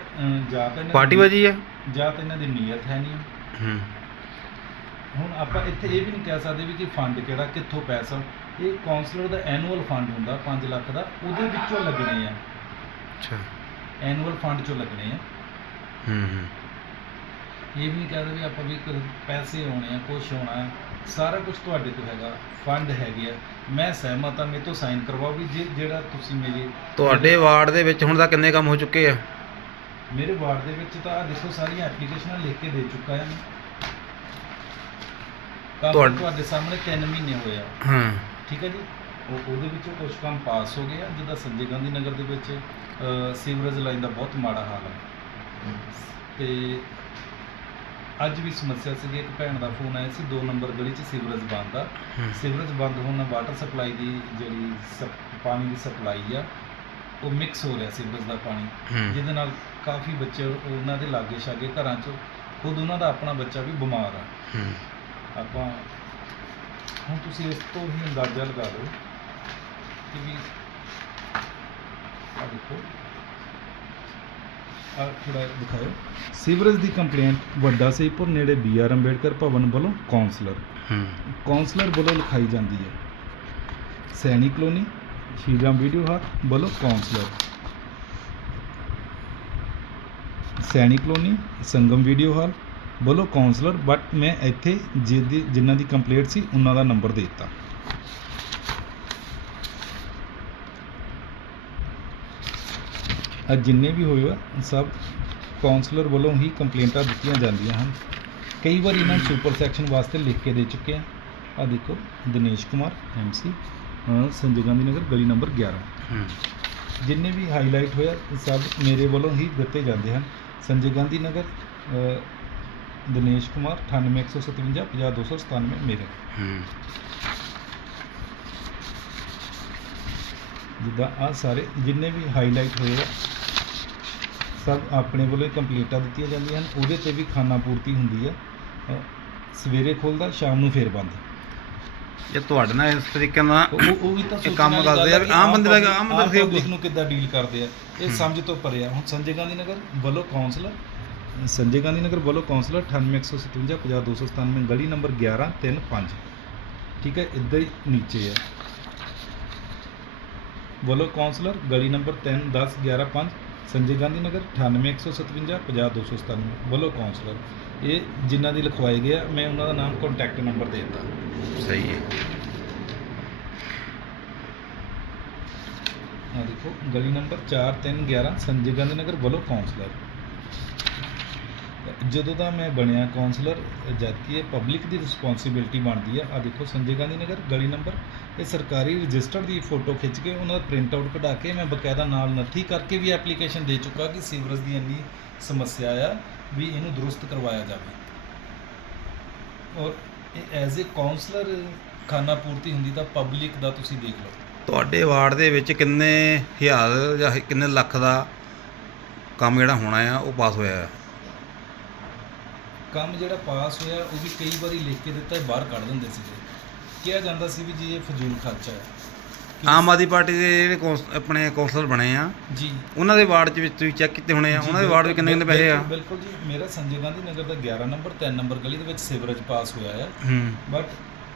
ਜਾਂ ਤਾਂ ਇਹਨਾਂ ਦੀ- ਪਾਰਟੀਬਾਜੀ ਹੈ ਜਾਂ ਤਾਂ ਇਹਨਾਂ ਦੀ ਨੀਅਤ ਹੈ ਨਹੀਂ ਹੂੰ। ਹੁਣ ਆਪਾਂ ਇੱਥੇ ਇਹ ਵੀ ਨਹੀਂ ਕਹਿ ਸਕਦੇ ਵੀ ਕਿ ਫੰਡ ਕਿਹੜਾ ਕਿੱਥੋਂ ਪੈਸਾ। ਇਹ ਕਾਉਂਸਲਰ ਦਾ ਐਨੂਅਲ ਫੰਡ ਹੁੰਦਾ 5 ਲੱਖ ਦਾ ਉਹਦੇ ਵਿੱਚੋਂ ਲੱਗਣੇ ਆ। ਅੱਛਾ। ਐਨੂਅਲ ਫੰਡ ਚੋਂ ਲੱਗਣੇ ਆ। ਹੂੰ ਹੂੰ। ਇਹ ਵੀ ਨਹੀਂ ਕਹਦੇ ਵੀ ਆਪਾਂ ਵੀ ਕ- ਪੈਸੇ ਆਉਣੇ ਆ ਕੁਝ ਆਉਣਾ ਹੈ। ਸਾਰਾ ਕੁਝ ਤੁਹਾਡੇ ਤੋਂ ਹੈਗਾ ਫੰਡ ਹੈਗੇ ਆ। ਮੈਂ ਸਹਿਮਤ ਆ ਮੇਰੇ ਤੋਂ ਸਾਈਨ ਕਰਵਾਓ ਵੀ ਜੇ ਜਿਹੜਾ ਤੁਸੀਂ ਮੇਰੇ ਤੁਹਾਡੇ ਵਾਰਡ ਦੇ ਵਿੱਚ ਹੁਣ ਤੱਕ ਕਿੰਨੇ ਕੰਮ ਹੋ ਚੁੱਕੇ ਆ? ਮੇਰੇ ਵਾਰਡ ਦੇ ਵਿੱਚ ਤਾਂ ਆਹ ਦੇਖੋ ਸਾਰੀਆਂ ਐਪਲੀਕੇਸ਼ਨਾਂ ਲਿਖ ਕੇ ਦੇ ਚੁੱਕਾ ਆ ਕੰਮ ਤੁਹਾਡ- ਤੁਹਾਡੇ ਸਾਹਮਣੇ 3 ਮਹੀਨੇ ਹੋਏ ਆ। ਹਾਂ। ਠੀਕ ਹੈ ਜੀ? ਉਹ ਉਹਦੇ ਵਿੱਚੋਂ ਕੁਝ ਕੰਮ ਪਾਸ ਹੋ ਗਿਆ ਜਿੱਦਾਂ ਸੰਜੇ ਗਾਂਧੀ ਨਗਰ ਦੇ ਵਿੱਚ ਸੀਵਰੇਜ ਲਾਈਨ ਦਾ ਬਹੁਤ ਮਾੜਾ ਹਾਲ ਹੈ ਤੇ ਅੱਜ ਵੀ ਸਮੱਸਿਆ ਸੀਗੀ। ਇੱਕ ਭੈਣ ਦਾ ਫੋਨ ਆਇਆ ਸੀ 2 ਨੰਬਰ ਗਲੀ 'ਚ ਸੀਵਰੇਜ ਬੰਦ ਆ। ਹੂੰ। ਸੀਵਰੇਜ ਬੰਦ ਹੋਣ ਨਾਲ ਵਾਟਰ ਸਪਲਾਈ ਦੀ ਜਿਹੜੀ ਸਪ- ਪਾਣੀ ਦੀ ਸਪਲਾਈ ਆ ਉਹ ਮਿਕਸ ਹੋ ਰਿਹਾ ਸੀਵਰੇਜ ਦਾ ਪਾਣੀ। ਹੂੰ। ਜਿਹਦੇ ਨਾਲ ਕਾਫੀ ਬੱਚੇ ਉਹਨਾਂ ਦੇ ਲਾਗੇ ਛਾਗੇ ਘਰਾਂ 'ਚ ਖੁਦ ਉਹਨਾਂ ਦਾ ਆਪਣਾ ਬੱਚਾ ਵੀ ਬਿਮਾਰ ਆ। ਹੂੰ। ਆਪਾਂ ਹੁਣ ਤੁਸੀਂ ਇਸ ਤੋਂ ਹੀ ਅੰਦਾਜ਼ਾ ਲਗਾ ਲਓ ਕਿ ਵੀ ਆ ਦੇਖੋ। ਆ ਥੋੜਾ ਦਿਖਾਓ ਸੀਵਰੇਜ ਦੀ ਕੰਪਲੇਂਟ ਵੱਡਾ ਸਹੀਪੁਰ ਨੇੜੇ ਬੀ ਆਰ ਅੰਬੇਡਕਰ ਭਵਨ ਵੱਲੋਂ ਕਾਉਂਸਲਰ ਹੂੰ। ਕਾਉਂਸਲਰ ਵੱਲੋਂ ਲਿਖਾਈ ਜਾਂਦੀ ਹੈ। Saini colony Shriram video hut ਵੱਲੋਂ councillor Saini colony Sangam video hall. ਵੱਲੋਂ ਕਾਉਂਸਲਰ ਬਟ ਮੈਂ ਇੱਥੇ ਜਿਹਦੀ ਜਿਨ੍ਹਾਂ ਦੀ ਕੰਪਲੀਟ ਸੀ ਉਹਨਾਂ ਦਾ ਨੰਬਰ ਦੇ ਦਿੱਤਾ। ਅੱਜ ਜਿੰਨੇ ਵੀ ਹੋਏ ਆ ਸਭ ਕਾਉਂਸਲਰ ਵੱਲੋਂ ਹੀ ਕੰਪਲੇਂਟਾਂ ਦਿੱਤੀਆਂ ਜਾਂਦੀਆਂ ਹਨ। ਕਈ ਵਾਰ ਇਹਨਾਂ ਨੂੰ ਸੁਪਰ ਸੈਕਸ਼ਨ ਵਾਸਤੇ ਲਿਖ ਕੇ ਦੇ ਚੁੱਕੇ ਆ। ਆ ਦੇਖੋ ਦਿਨੇਸ਼ ਕੁਮਾਰ ਐਮਸੀ ਸੰਜੇ ਗਾਂਧੀ ਨਗਰ ਗਲੀ ਨੰਬਰ 11 ਹੂੰ। ਜਿੰਨੇ ਵੀ ਹਾਈਲਾਈਟ ਹੋਇਆ ਸਭ ਮੇਰੇ ਵੱਲੋਂ ਹੀ ਦਿੱਤੇ ਜਾਂਦੇ ਹਨ। ਸੰਜੇ ਗਾਂਧੀ ਨਗਰ ਦਿਨੇਸ਼ ਕੁਮਾਰ 98157 50297 ਮੇਰੇ। ਹੂੰ। ਜਿੱਦਾਂ ਆ ਸਾਰੇ ਜਿੰਨੇ ਵੀ ਹਾਈਲਾਈਟ ਹੋਏ ਆ ਸਭ ਆਪਣੇ ਵੱਲੋਂ ਹੀ ਕੰਪਲੀਟਾਂ ਦਿੱਤੀਆਂ ਜਾਂਦੀਆਂ ਹਨ। ਉਹਦੇ ਤੇ ਵੀ ਖਾਨਾ ਪੂਰਤੀ ਹੁੰਦੀ ਆ। ਅ, ਸਵੇਰੇ ਖੁੱਲਦਾ ਸ਼ਾਮ ਨੂੰ ਫੇਰ ਬੰਦ। ਇਹ ਤੁਹਾਡੇ ਨਾਲ ਇਸ ਤਰੀਕੇ ਨਾਲ ਉਹ ਵੀ ਤਾਂ ਇਹ ਸੋਚਣ ਕੰਮ ਵਾਲੀ ਕਰਦੇ ਆ ਵੀ ਕਿ ਆਮ ਬੰਦੇ ਦਾ- ਆਮ ਬੰਦਾ ਸੇਵ- public ਨੂੰ ਕਿੱਦਾਂ ਡੀਲ ਕਰਦੇ ਆ? ਇਹ। ਸਮਝ ਤੋਂ ਪਰੇ ਆ। ਹੁਣ ਸੰਜੇ ਗਾਂਧੀ ਨਗਰ ਵੱਲੋਂ ਕਾਉਂਸਲਰ ਸੰਜੇ ਗਾਂਧੀ ਨਗਰ ਵੱਲੋਂ ਕਾਉਂਸਲਰ 98157 50297 ਗਲੀ ਨੰਬਰ 11 3 5 ਠੀਕ ਹੈ ਇੱਦਾਂ ਹੀ ਨੀਚੇ ਹੈ ਵੱਲੋਂ ਕਾਉਂਸਲਰ ਗਲੀ ਨੰਬਰ 3 10 11 5 ਸੰਜੇ ਗਾਂਧੀ ਨਗਰ 98157 50297 ਵੱਲੋਂ ਕਾਉਂਸਲਰ ਇਹ ਜਿਨ੍ਹਾਂ ਦੀ ਲਿਖਵਾਏ ਗਿਆ ਮੈਂ ਉਹਨਾਂ ਦਾ ਨਾਮ ਕੰਟੈਕਟ ਨੰਬਰ ਦੇ ਦਿੱਤਾ। ਸਹੀ ਹੈ। ਆ ਦੇਖੋ ਗਲੀ ਨੰਬਰ 4 3 11 ਸੰਜੇ ਗਾਂਧੀ ਨਗਰ ਵੱਲੋਂ ਕਾਉਂਸਲਰ ਜਦੋਂ ਦਾ ਮੈਂ ਬਣਿਆ ਕਾਉਂਸਲਰ ਜਦ ਕਿ ਇਹ ਪਬਲਿਕ ਦੀ ਰਿਸਪੌਂਸਿਬਿਲਟੀ ਬਣਦੀ ਆ। ਆ ਦੇਖੋ ਸੰਜੇ ਗਾਂਧੀ ਨਗਰ ਗਲੀ ਨੰਬਰ ਇਹ ਸਰਕਾਰੀ ਰਜਿਸਟਰ ਦੀ ਫੋਟੋ ਖਿੱਚ ਕੇ ਉਹਨਾਂ ਦਾ ਪ੍ਰਿੰਟ ਆਊਟ ਕਢਾ ਕੇ ਮੈਂ ਬਕਾਇਦਾ ਨਾਲ ਨੱਥੀ ਕਰਕੇ ਵੀ ਐਪਲੀਕੇਸ਼ਨ ਦੇ ਚੁੱਕਾ ਕਿ ਸੀਵਰੇਜ ਦੀ ਇੰਨੀ ਸਮੱਸਿਆ ਆ। ਵੀ ਇਹਨੂੰ ਦਰੁਸਤ ਕਰਵਾਇਆ ਜਾਵੇ। ਔਰ ਐਜ਼ ਅ ਕਾਉਂਸਲਰ ਖਾਨਾ ਪੂਰਤੀ ਹੁੰਦੀ ਤਾਂ ਪਬਲਿਕ ਦਾ ਤੁਸੀਂ ਦੇਖ ਲਓ। ਤੁਹਾਡੇ ਵਾਰਡ ਦੇ ਵਿੱਚ ਕਿੰਨੇ ਹਜ਼ਾਰ ਜਾਂ ਕਿੰਨੇ ਲੱਖ ਦਾ ਕੰਮ ਜਿਹੜਾ ਹੋਣਾ ਆ ਉਹ ਪਾਸ ਹੋਇਆ ਆ? ਕੰਮ ਜਿਹੜਾ ਪਾਸ ਹੋਇਆ ਉਹ ਵੀ ਕਈ ਵਾਰੀ ਲਿਖ ਕੇ ਦਿੱਤਾ ਬਾਹਰ ਕੱਢ ਦਿੰਦੇ ਸੀਗੇ। ਕਿਹਾ ਜਾਂਦਾ ਸੀ ਵੀ ਜੀ ਇਹ ਫਜ਼ੂਲ ਖਰਚਾ ਹੈ ਆਮ ਆਦਮੀ ਪਾਰਟੀ ਦੇ ਜਿਹੜੇ ਕੌਂਸ- ਆਪਣੇ ਕੌਂਸਲਰ ਬਣੇ ਆ ਜੀ। ਉਹਨਾਂ ਦੇ ਵਾਰਡ 'ਚ ਵਿੱਚ ਤੁਸੀਂ ਚੈੱਕ ਕੀਤੇ ਹੋਣੇ ਆ? ਜੀ, ਉਹਨਾਂ ਦੇ ਵਾਰਡ ਵਿੱਚ ਕਿੰਨੇ ਕਿੰਨੇ ਪੈਸੇ ਆ? ਬਿਲਕੁਲ- ਬਿਲਕੁਲ ਜੀ। ਮੇਰਾ ਸੰਜੇ ਗਾਂਧੀ ਨਗਰ ਦਾ 11 ਨੰਬਰ 3 ਨੰਬਰ ਗਲੀ ਦੇ ਵਿੱਚ ਸੀਵਰੇਜ ਪਾਸ ਹੋਇਆ ਹੈ ਹੂੰ। ਬਟ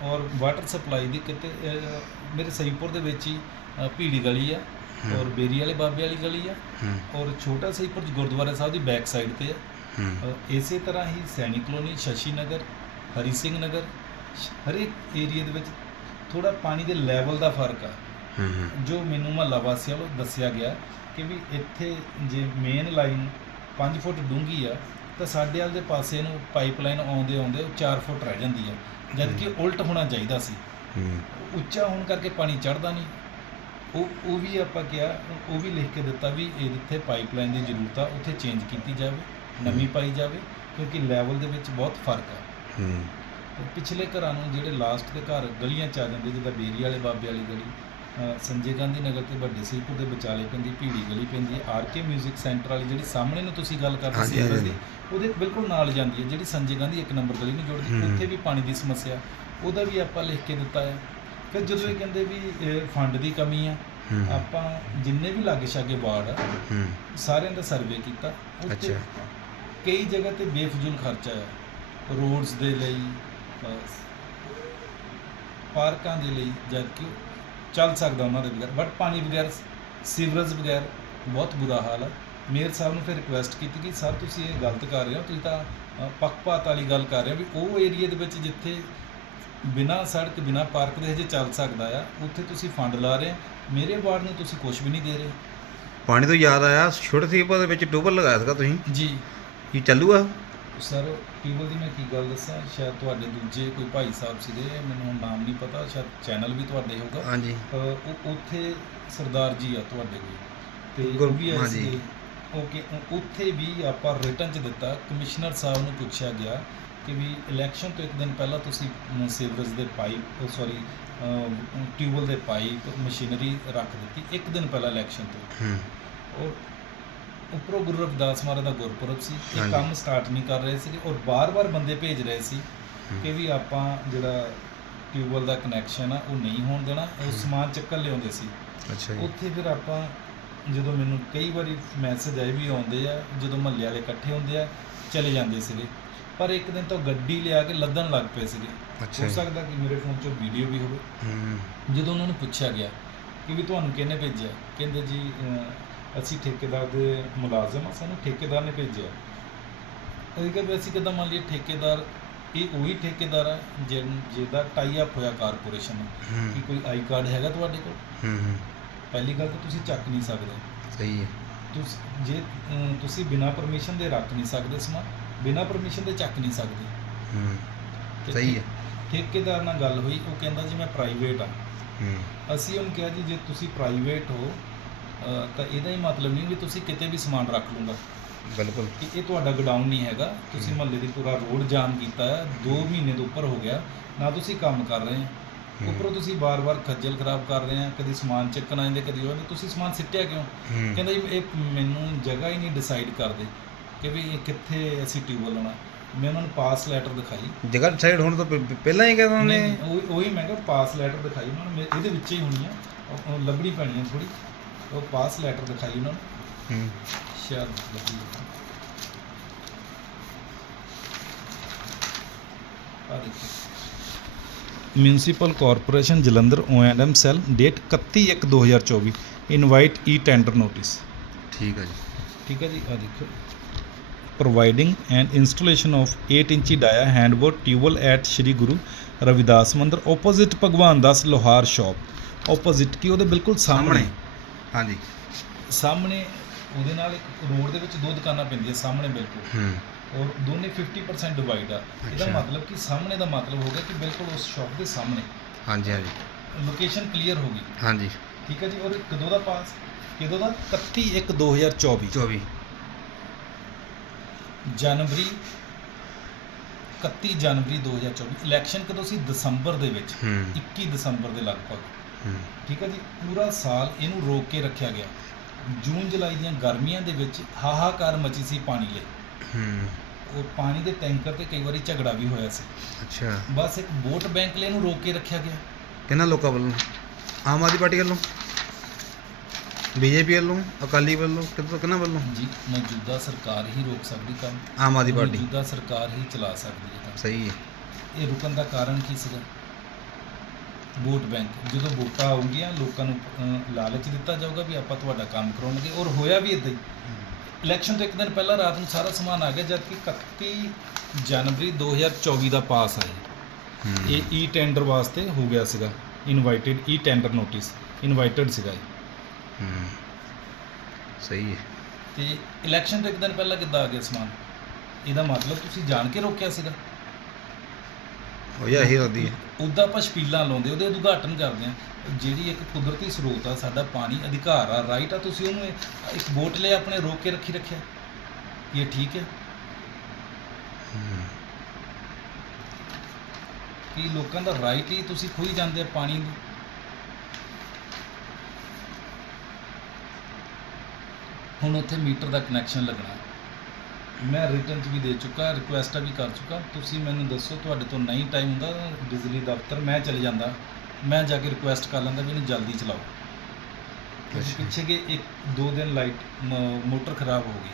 ਔਰ ਵਾਟਰ ਸਪਲਾਈ ਦੀ ਕਿਤੇ ਅਹ, ਮੇਰੇ ਸਹੀਪੁਰ ਦੇ ਵਿੱਚ ਹੀ ਅਹ, ਭੀੜੀ ਗਲੀ ਆ। ਔਰ ਬੇਰੀ ਵਾਲੇ ਬਾਬੇ ਵਾਲੀ ਗਲੀ ਆ। ਹੂੰ। ਔਰ ਛੋਟਾ ਸਹੀਪੁਰ ਗੁਰਦੁਆਰਾ ਸਾਹਿਬ ਦੀ ਬੈਕ ਸਾਈਡ ਤੇ ਆ। ਹੂੰ। ਇਸੇ ਤਰ੍ਹਾਂ ਹੀ ਸੈਣੀ ਕਲੋਨੀ ਸ਼ਸ਼ੀ ਨਗਰ ਹਰੀ ਸਿੰਘ ਨਗਰ ਸ਼- ਹਰੇਕ ਏਰੀਆ ਦੇ ਵਿੱਚ ਥੋੜਾ ਪਾਣੀ ਦੇ ਲੈਵਲ ਦਾ ਫ਼ਰਕ ਆ। ਜੋ ਮੈਨੂੰ ਮਹੱਲਾ ਵਾਸੀਆਂ ਵੱਲੋਂ ਦੱਸਿਆ ਗਿਆ ਕਿ ਵੀ ਇੱਥੇ ਜੇ ਮੇਨ ਲਾਈਨ 5 ਫੁੱਟ ਡੂੰਘੀ ਆ ਤਾਂ ਸਾਡੇ ਵਾਲੇ ਦੇ ਪਾਸੇ ਨੂੰ ਪਾਈਪਲਾਈਨ ਆਉਂਦੇ ਆਉਂਦੇ ਉਹ 4 ਫੁੱਟ ਰਹਿ ਜਾਂਦੀ ਆ। ਜਦ ਕਿ ਉਲਟ ਹੋਣਾ ਚਾਹੀਦਾ ਸੀ। ਉੱਚਾ ਹੋਣ ਕਰਕੇ ਪਾਣੀ ਚੜਦਾ ਨਹੀਂ। ਉਹ ਉਹ ਵੀ ਆਪਾਂ ਕਿਹਾ ਉਹ ਵੀ ਲਿਖ ਕੇ ਦਿੱਤਾ ਵੀ ਇਹ ਜਿੱਥੇ ਪਾਈਪਲਾਈਨ ਦੀ ਜ਼ਰੂਰਤ ਆ ਉੱਥੇ ਚੇਂਜ ਕੀਤੀ ਜਾਵੇ ਨਵੀਂ ਪਾਈ ਜਾਵੇ ਕਿਉਂਕਿ ਲੈਵਲ ਦੇ ਵਿੱਚ ਬਹੁਤ ਫ਼ਰਕ ਆ। ਹੂੰ। ਪਿਛਲੇ ਘਰਾਂ ਨੂੰ ਜਿਹੜੇ ਲਾਸਟ ਦੇ ਘਰ ਗਲੀਆਂ ਚ ਆ ਜਾਂਦੇ ਜਿੱਦਾਂ ਬੇਰੀ ਵਾਲੇ ਬਾਬੇ ਵਾਲੀ ਗਲੀ ਸੰਜੇ ਗਾਂਧੀ ਨਗਰ ਤੇ ਵੱਡੇ ਸੀਪੁਰ ਦੇ ਵਿਚਾਲੇ ਪੈਂਦੀ ਭੀੜੀ ਗਲੀ ਪੈਂਦੀ ਹੈ ਆਰਕੇ 뮤직 ਸੈਂਟਰ ਵਾਲੀ ਜਿਹੜੀ ਸਾਹਮਣੇ ਨੂੰ ਤੁਸੀਂ ਗੱਲ ਕਰਦੇ ਸੀ ਹਾਂਜੀ, ਦੀ ਉਹਦੇ ਬਿਲਕੁਲ ਨਾਲ ਜਾਂਦੀ ਹੈ ਜਿਹੜੀ ਸੰਜੇ ਗਾਂਧੀ ਇੱਕ ਨੰਬਰ ਗਲੀ ਨੂੰ ਜੋੜਦੀ। ਉੱਥੇ ਵੀ ਪਾਣੀ ਦੀ ਸਮੱਸਿਆ ਉਹਦਾ ਵੀ ਆਪਾਂ ਲਿਖ ਕੇ ਦਿੱਤਾ ਹੈ। ਫਿਰ ਜਦੋਂ ਇਹ ਕਹਿੰਦੇ ਵੀ ਫੰਡ ਦੀ ਕਮੀ ਆ ਆਪਾਂ ਜਿੰਨੇ ਵੀ ਲਾਗੇ ਛਾਗੇ ਵਾਰਡ ਆ ਸਾਰਿਆਂ ਦਾ ਸਰਵੇ ਕੀਤਾ ਅੱਛਾ। ਕਈ ਜਗ੍ਹਾ ਤੇ ਬੇਫਜ਼ੂਲ ਖਰਚਾ ਹੈ ਰੋਡਸ ਦੇ ਲਈ ਪਾਰਕਾਂ ਦੇ ਲਈ ਜਦ ਕਿ ਉਹ ਚੱਲ ਸਕਦਾ ਉਹਨਾਂ ਦੇ ਬਗੈਰ ਬਟ ਪਾਣੀ ਬਗੈਰ ਸੀਵਰੇਜ ਬਗੈਰ ਬਹੁਤ ਬੁਰਾ ਹਾਲ ਹੈ ਮੇਅਰ ਸਾਹਿਬ ਨੂੰ ਫਿਰ ਰਿਕੁਐਸਟ ਕੀਤੀ ਕਿ ਸਰ ਤੁਸੀਂ ਇਹ ਗਲਤ ਕਰ ਰਹੇ ਹੋ ਤੁਸੀਂ ਤਾਂ ਅ, ਪੱਖਪਾਤ ਵਾਲੀ ਗੱਲ ਕਰ ਰਹੇ ਹੋ ਵੀ ਉਹ ਏਰੀਆ ਦੇ ਵਿੱਚ ਜਿੱਥੇ ਬਿਨਾ ਸੜਕ ਬਿਨਾ ਪਾਰਕ ਦੇ ਹਜੇ ਚੱਲ ਸਕਦਾ ਆ ਉੱਥੇ ਤੁਸੀਂ ਫੰਡ ਲਾ ਰਹੇ ਮੇਰੇ ਵਾਰਡ ਨੂੰ ਤੁਸੀਂ ਕੁਝ ਵੀ ਨਹੀਂ ਦੇ ਰਹੇ। ਪਾਣੀ ਤੋਂ ਯਾਦ ਆਇਆ ਛੋਟੇ ਸੀਪਾ ਦੇ ਵਿੱਚ ਟੂਬਲ ਲਗਾਇਆ ਸੀਗਾ ਤੁਸੀਂ? ਜੀ। ਕੀ ਚੱਲੂਗਾ? ਸਰ ਟੀਵਲ ਦੀ ਮੈਂ ਕੀ ਗੱਲ ਦੱਸਾਂ? ਸ਼ਾਇਦ ਤੁਹਾਡੇ ਦੂਜੇ ਕੋਈ ਭਾਈ ਸਾਹਿਬ ਸੀਗੇ ਮੈਨੂੰ ਹੁਣ ਨਾਮ ਨਹੀਂ ਪਤਾ ਸ਼ਾਇਦ ਚੈਨਲ ਵੀ ਤੁਹਾਡੇ ਹੋਊਗਾ। ਹਾਂਜੀ। ਉਹ ਉੱਥੇ ਸਰਦਾਰ ਜੀ ਆ ਤੁਹਾਡੇ ਕੋਈ ਤੇ ਗੁਰ- ਉਹ ਵੀ ਆਏ ਹਾਂਜੀ। ਸੀਗੇ। ਓਕੇ ਉੱਥੇ ਵੀ ਆਪਾਂ ਰਿਟਰਨ ਚ ਦਿੱਤਾ ਕਮਿਸ਼ਨਰ ਸਾਹਿਬ ਨੂੰ ਪੁੱਛਿਆ ਗਿਆ ਕਿ ਵੀ ਇਲੈਕਸ਼ਨ ਤੋਂ ਇੱਕ ਦਿਨ ਪਹਿਲਾਂ ਤੁਸੀਂ ਮ, ਸੀਵਰੇਜ ਦੇ ਪਾਈਪ ਸੌਰੀ ਟਿਊਬਲ ਦੇ ਪਾਈਪ ਮਸ਼ੀਨਰੀ ਰੱਖ ਦਿੱਤੀ ਇੱਕ ਦਿਨ ਪਹਿਲਾਂ ਇਲੈਕਸ਼ਨ ਤੋਂ। ਹੂੰ। ਔਰ ਉੱਪਰੋਂ ਗੁਰੂ ਰਵਿਦਾਸ ਮਹਾਰਾਜ ਦਾ ਗੁਰਪੁਰਬ ਸੀ ਇਹ। ਕੰਮ ਸਟਾਰਟ ਨਹੀਂ ਕਰ ਰਹੇ ਸੀ ਔਰ ਬਾਰ-ਬਾਰ ਬੰਦੇ ਭੇਜ ਰਹੇ ਸੀ ਕਿ ਵੀ ਆਪਾਂ ਜਿਹੜਾ ਟਿਊਬਵੈਲ ਦਾ ਕਨੈਕਸ਼ਨ ਆ ਉਹ ਨਹੀਂ ਹੋਣ ਦੇਣਾ ਉਹ ਸਮਾਨ ਚੱਕਣ ਲਿਆਉਂਦੇ ਸੀ। ਅੱਛਾ ਜੀ। ਉੱਥੇ ਫਿਰ ਆਪਾਂ ਜਦੋਂ ਮੈਨੂੰ ਕਈ ਵਾਰੀ ਮੈਸੇਜ ਆਏ ਵੀ ਆਉਂਦੇ ਆ ਜਦੋਂ ਮਹੱਲੇ ਵਾਲੇ ਇਕੱਠੇ ਹੁੰਦੇ ਆ ਚਲੇ ਜਾਂਦੇ ਸੀਗੇ। ਪਰ ਇੱਕ ਦਿਨ ਤਾਂ ਗੱਡੀ ਲਿਆ ਕੇ ਲੱਦਣ ਲੱਗ ਪਏ ਸੀਗੇ। ਹੋ। ਸਕਦਾ ਕਿ ਮੇਰੇ ਫੋਨ 'ਚੋਂ ਵੀਡੀਓ ਵੀ ਹੋਵੇ। ਹੂੰ। ਜਦੋਂ ਉਹਨਾਂ ਨੂੰ ਪੁੱਛਿਆ ਗਿਆ ਕਿ ਵੀ ਤੁਹਾਨੂੰ ਕਿਹਨੇ ਭੇਜਿਆ? ਕਹਿੰਦੇ ਜੀ ਅਸੀਂ ਠੇਕੇਦਾਰ ਦੇ ਮੁਲਾਜ਼ਮ ਆ ਸਾਨੂੰ ਠੇਕੇਦਾਰ ਨੇ ਭੇਜਿਆ। ਅਸੀਂ ਕਿਹਾ ਵੀ ਅਸੀਂ ਕਿੱਦਾਂ ਮੰਨ ਲਈਏ ਠੇਕੇਦਾਰ ਇਹ ਉਹੀ ਠੇਕੇਦਾਰ ਆ ਜਿਨ- ਜਿਹਦਾ ਟਾਈ ਅਪ ਹੋਇਆ ਕਾਰਪੋਰੇਸ਼ਨ ਨਾਲ ਕਿ ਕੋਈ ਆਈ ਕਾਰਡ ਹੈਗਾ ਤੁਹਾਡੇ ਕੋਲ? ਹੂੰ ਹੂੰ। ਪਹਿਲੀ ਗੱਲ ਤਾਂ ਤੁਸੀਂ ਚੱਕ ਨਹੀਂ ਸਕਦੇ। ਸਹੀ ਹੈ। ਤੁਸੀਂ ਜੇ ਅਮ, ਤੁਸੀਂ ਬਿਨਾਂ ਪਰਮਿਸ਼ਨ ਦੇ ਰੱਖ ਨਹੀਂ ਸਕਦੇ ਸਮਾਨ ਬਿਨਾਂ ਪਰਮਿਸ਼ਨ ਦੇ ਚੱਕ ਨਹੀਂ ਸਕਦੇ। ਹੂੰ। ਤੇ ਸਹੀ ਹੈ। ਠੇਕੇਦਾਰ ਨਾਲ ਗੱਲ ਹੋਈ ਉਹ ਕਹਿੰਦਾ ਜੀ ਮੈਂ ਪ੍ਰਾਈਵੇਟ ਆ। ਹੂੰ। ਅਸੀਂ ਉਹਨੂੰ ਕਿਹਾ ਜੀ ਜੇ ਤੁਸੀਂ ਪ੍ਰਾਈਵੇਟ ਹੋ ਤਾਂ ਇਹਦਾ ਹੀ ਮਤਲਬ ਨਹੀਂ ਵੀ ਤੁਸੀਂ ਕਿਤੇ ਵੀ ਸਮਾਨ ਰੱਖ ਲੂੰਗਾ ਬਿਲਕੁਲ। ਕਿ ਇਹ ਤੁਹਾਡਾ ਗੋਡਾਊਨ ਨਹੀਂ ਹੈਗਾ। ਤੁਸੀਂ ਮਹੱਲੇ ਦੀ ਪੂਰਾ ਰੋਡ ਜਾਮ ਕੀਤਾ ਹੈ। 2 ਮਹੀਨੇ ਤੋਂ ਉੱਪਰ ਹੋ ਗਿਆ। ਨਾ ਤੁਸੀਂ ਕੰਮ ਕਰ ਰਹੇ ਹੋ। ਉੱਪਰੋਂ ਤੁਸੀਂ ਬਾਰ-ਬਾਰ ਖੱਜਲ ਖਰਾਬ ਕਰ ਰਹੇ ਆ ਕਦੀ ਸਮਾਨ ਚੱਕਣ ਆਉਂਦੇ ਕਦੀ ਉਹ ਤੁਸੀਂ ਸਮਾਨ ਸਿੱਟਿਆ ਕਿਉਂ? ਕਹਿੰਦਾ ਜੀ ਇਹ ਮੈਨੂੰ ਜਗ੍ਹਾ ਹੀ ਨਹੀਂ ਡਿਸਾਈਡ ਕਰਦੇ ਕਿ ਵੀ ਇਹ ਕਿੱਥੇ ਅਸੀਂ ਟਿਊਬਲ ਲਾਉਣਾ। ਮੈਂ ਉਹਨਾਂ ਨੂੰ ਪਾਸ ਲੈਟਰ ਦਿਖਾਈ। ਜਗ੍ਹਾ ਡਿਸਾਈਡ ਹੋਣ ਤੋਂ ਪਹਿ- ਪਹਿ- ਪਹਿਲਾਂ ਹੀ ਕਹਿੰਦਾ ਉਹਨੇ ਉਹੀ ਉਹੀ ਮੈਂ ਕਿਹਾ ਪਾਸ ਲੈਟਰ ਦਿਖਾਈ। ਉਹਨਾਂ ਨੂੰ ਮੇ- ਇਹਦੇ ਵਿੱਚ ਹੀ ਹੋਣੀ ਆ। ਉਹ- ਉਹ ਲੱਭਣੀ ਪੈਣੀ ਆ ਥੋੜੀ ਉਹ ਪਾਸ ਲੈਟਰ ਦਿਖਾਈ ਉਹਨਾਂ ਨੂੰ। ਹੂੰ। ਸ਼ਾਇਦ ਹੋਵੇ। ਆਹ ਦੇਖੋ। Municipal corporation Jalandhar ONM cell date 31/1/2024 invite e tender notice ਠੀਕ ਹੈ ਜੀ। ਠੀਕ ਹੈ ਜੀ ਆ ਦੇਖੋ। ਪ੍ਰੋਵਾਈਡਿੰਗ ਐਂਡ ਇੰਸਟਾਲੇਸ਼ਨ ਆਫ 8 ਇੰਚੀ dia handbored tubewell at Shri Guru Ravidas ਮੰਦਰ ਆਪੋਜ਼ਿਟ ਭਗਵਾਨ ਦਾਸ ਲੋਹਾਰ ਸ਼ਾਪ ਆਪੋਜ਼ਿਟ ਕੀ ਉਹਦੇ ਬਿਲਕੁਲ ਸਾਹਮਣੇ। ਹਾਂਜੀ। ਸਾਹਮਣੇ ਉਹਦੇ ਨਾਲ ਇੱਕ ਰੋਡ ਦੇ ਵਿੱਚ ਦੋ ਦੁਕਾਨਾਂ ਪੈਂਦੀਆਂ ਸਾਹਮਣੇ ਬਿਲਕੁਲ। ਹੂੰ। ਔਰ ਦੋਨੇ 50% ਡਿਵਾਈਡ ਆ। ਇਹਦਾ ਅੱਛਾ। ਮਤਲਬ ਕਿ ਸਾਹਮਣੇ ਦਾ ਮਤਲਬ ਹੋ ਗਿਆ ਕਿ ਬਿਲਕੁਲ ਉਸ ਸ਼ਾਪ ਦੇ ਸਾਹਮਣੇ। ਹਾਂਜੀ ਹਾਂਜੀ। ਲੋਕੇਸ਼ਨ ਕਲੀਅਰ ਹੋ ਗਈ। ਹਾਂਜੀ। ਠੀਕ ਹੈ ਜੀ ਔਰ ਕਦੋਂ ਦਾ ਪਾਸ? ਕਦੋਂ ਦਾ? 31/1/2024 24 ਜਨਵਰੀ 31 ਜਨਵਰੀ 2024 ਇਲੈਕਸ਼ਨ ਕਦੋਂ ਸੀ? ਦਸੰਬਰ ਦੇ ਵਿੱਚ। ਹੂੰ। 21 ਦਸੰਬਰ ਦੇ ਲਗਭਗ। ਠੀਕ ਹੈ ਜੀ ਪੂਰਾ ਸਾਲ ਇਹਨੂੰ ਰੋਕ ਕੇ ਰੱਖਿਆ ਗਿਆ। ਜੂਨ ਜੁਲਾਈ ਦੀਆਂ ਗਰਮੀਆਂ ਦੇ ਵਿੱਚ ਹਾਹਾਕਾਰ ਮਚੀ ਸੀ ਪਾਣੀ ਲਈ। ਹੂੰ। ਉਹ ਪਾਣੀ ਦੇ ਟੈਂਕਰ ਤੇ ਕਈ ਵਾਰੀ ਝਗੜਾ ਵੀ ਹੋਇਆ ਸੀ। ਅੱਛਾ। ਬਸ ਇੱਕ ਵੋਟ ਬੈਂਕ ਲਈ ਇਹਨੂੰ ਰੋਕ ਕੇ ਰੱਖਿਆ ਗਿਆ। ਕਿਹਨਾਂ ਲੋਕਾਂ ਵੱਲੋਂ? ਆਮ ਆਦਮੀ ਪਾਰਟੀ ਵੱਲੋਂ? ਬੀਜੇਪੀ ਵੱਲੋਂ? ਅਕਾਲੀ ਵੱਲੋਂ? ਕਿੱਥੋਂ ਕਿਹਨਾਂ ਵੱਲੋਂ? ਜੀ ਮੌਜੂਦਾ ਸਰਕਾਰ ਹੀ ਰੋਕ ਸਕਦੀ ਕੰਮ। ਆਮ ਆਦਮੀ ਪਾਰਟੀ। ਮੌਜੂਦਾ ਸਰਕਾਰ ਹੀ ਚਲਾ ਸਕਦੀ ਹੈ ਕੰਮ। ਸਹੀ ਹੈ। ਇਹ ਰੁਕਣ ਦਾ ਕਾਰਨ ਕੀ ਸੀਗਾ? Vote bank. ਜਦੋਂ ਵੋਟਾਂ ਆਉਣਗੀਆਂ ਲੋਕਾਂ ਨੂੰ ਲਾਲਚ ਦਿੱਤਾ ਜਾਊਗਾ ਵੀ ਆਪਾਂ ਤੁਹਾਡਾ ਕੰਮ ਕਰਾਉਣਗੇ। ਔਰ ਹੋਇਆ ਵੀ ਇਦਾਂ ਹੀ। ਇਲੈਕਸ਼ਨ ਤੋਂ ਇੱਕ ਦਿਨ ਪਹਿਲਾਂ ਰਾਤ ਨੂੰ ਸਾਰਾ ਸਮਾਨ ਆ ਗਿਆ ਜਦ ਕਿ 31 ਜਨਵਰੀ 2024 ਦਾ ਪਾਸ ਆਇਆ। ਇਹ ਈ ਟੈਂਡਰ ਵਾਸਤੇ ਹੋ ਗਿਆ ਸੀਗਾ। Invited e tender notice invited ਸੀਗਾ ਇਹ। ਹੂੰ। ਸਹੀ ਹੈ। ਤੇ ਇਲੈਕਸ਼ਨ ਤੋਂ ਇੱਕ ਦਿਨ ਪਹਿਲਾਂ ਕਿੱਦਾਂ ਆ ਗਿਆ ਸਮਾਨ? ਇਹਦਾ ਮਤਲਬ ਤੁਸੀਂ ਜਾਣ ਕੇ ਰੋਕਿਆ ਸੀਗਾ। ਉਹ ਯਾ ਹੀ ਹੁੰਦੀ ਹੈ ਉਹਦਾ ਆਪਾਂ ਛਪੀਲਾਂ ਲਾਉਂਦੇ ਉਹਦੇ ਉਦਘਾਟਨ ਕਰਦੇ ਆ। ਜਿਹੜੀ ਇੱਕ ਕੁਦਰਤੀ ਸਰੋਤ ਆ ਸਾਡਾ ਪਾਣੀ ਅਧਿਕਾਰ ਆ ਰਾਈਟ ਆ ਤੁਸੀਂ ਉਹਨੂੰ ਇੱਕ ਬੋਟਲੇ ਆਪਣੇ ਰੋਕ ਕੇ ਰੱਖੀ ਰੱਖਿਆ। ਇਹ ਠੀਕ ਹੈ? ਕਿ ਲੋਕਾਂ ਦਾ ਰਾਈਟ ਹੀ ਤੁਸੀਂ ਖੋਈ ਜਾਂਦੇ ਆ ਪਾਣੀ ਨੂੰ? ਹੁਣ ਉੱਥੇ ਮੀਟਰ ਦਾ ਕਨੈਕਸ਼ਨ ਲੱਗਣਾ। ਮੈਂ ਰਿਟਰਨ ਵੀ ਦੇ ਚੁੱਕਾ ਰਿਕੁਐਸਟਾਂ ਵੀ ਕਰ ਚੁੱਕਾ। ਤੁਸੀਂ ਮੈਨੂੰ ਦੱਸੋ ਤੁਹਾਡੇ ਤੋਂ ਨਹੀਂ ਟਾਈਮ ਹੁੰਦਾ ਬਿਜਲੀ ਦਫ਼ਤਰ ਮੈਂ ਚਲੇ ਜਾਂਦਾ। ਮੈਂ ਜਾ ਕੇ ਰਿਕੁਐਸਟ ਕਰ ਲੈਂਦਾ ਵੀ ਇਹਨੂੰ ਜਲਦੀ ਚਲਾਓ। ਕਿਉਂਕਿ ਅੱਛਾ। ਪਿੱਛੇ ਕਿ ਇੱਕ ਦੋ ਦਿਨ ਲਾਈਟ ਮੋਟਰ ਖਰਾਬ ਹੋ ਗਈ।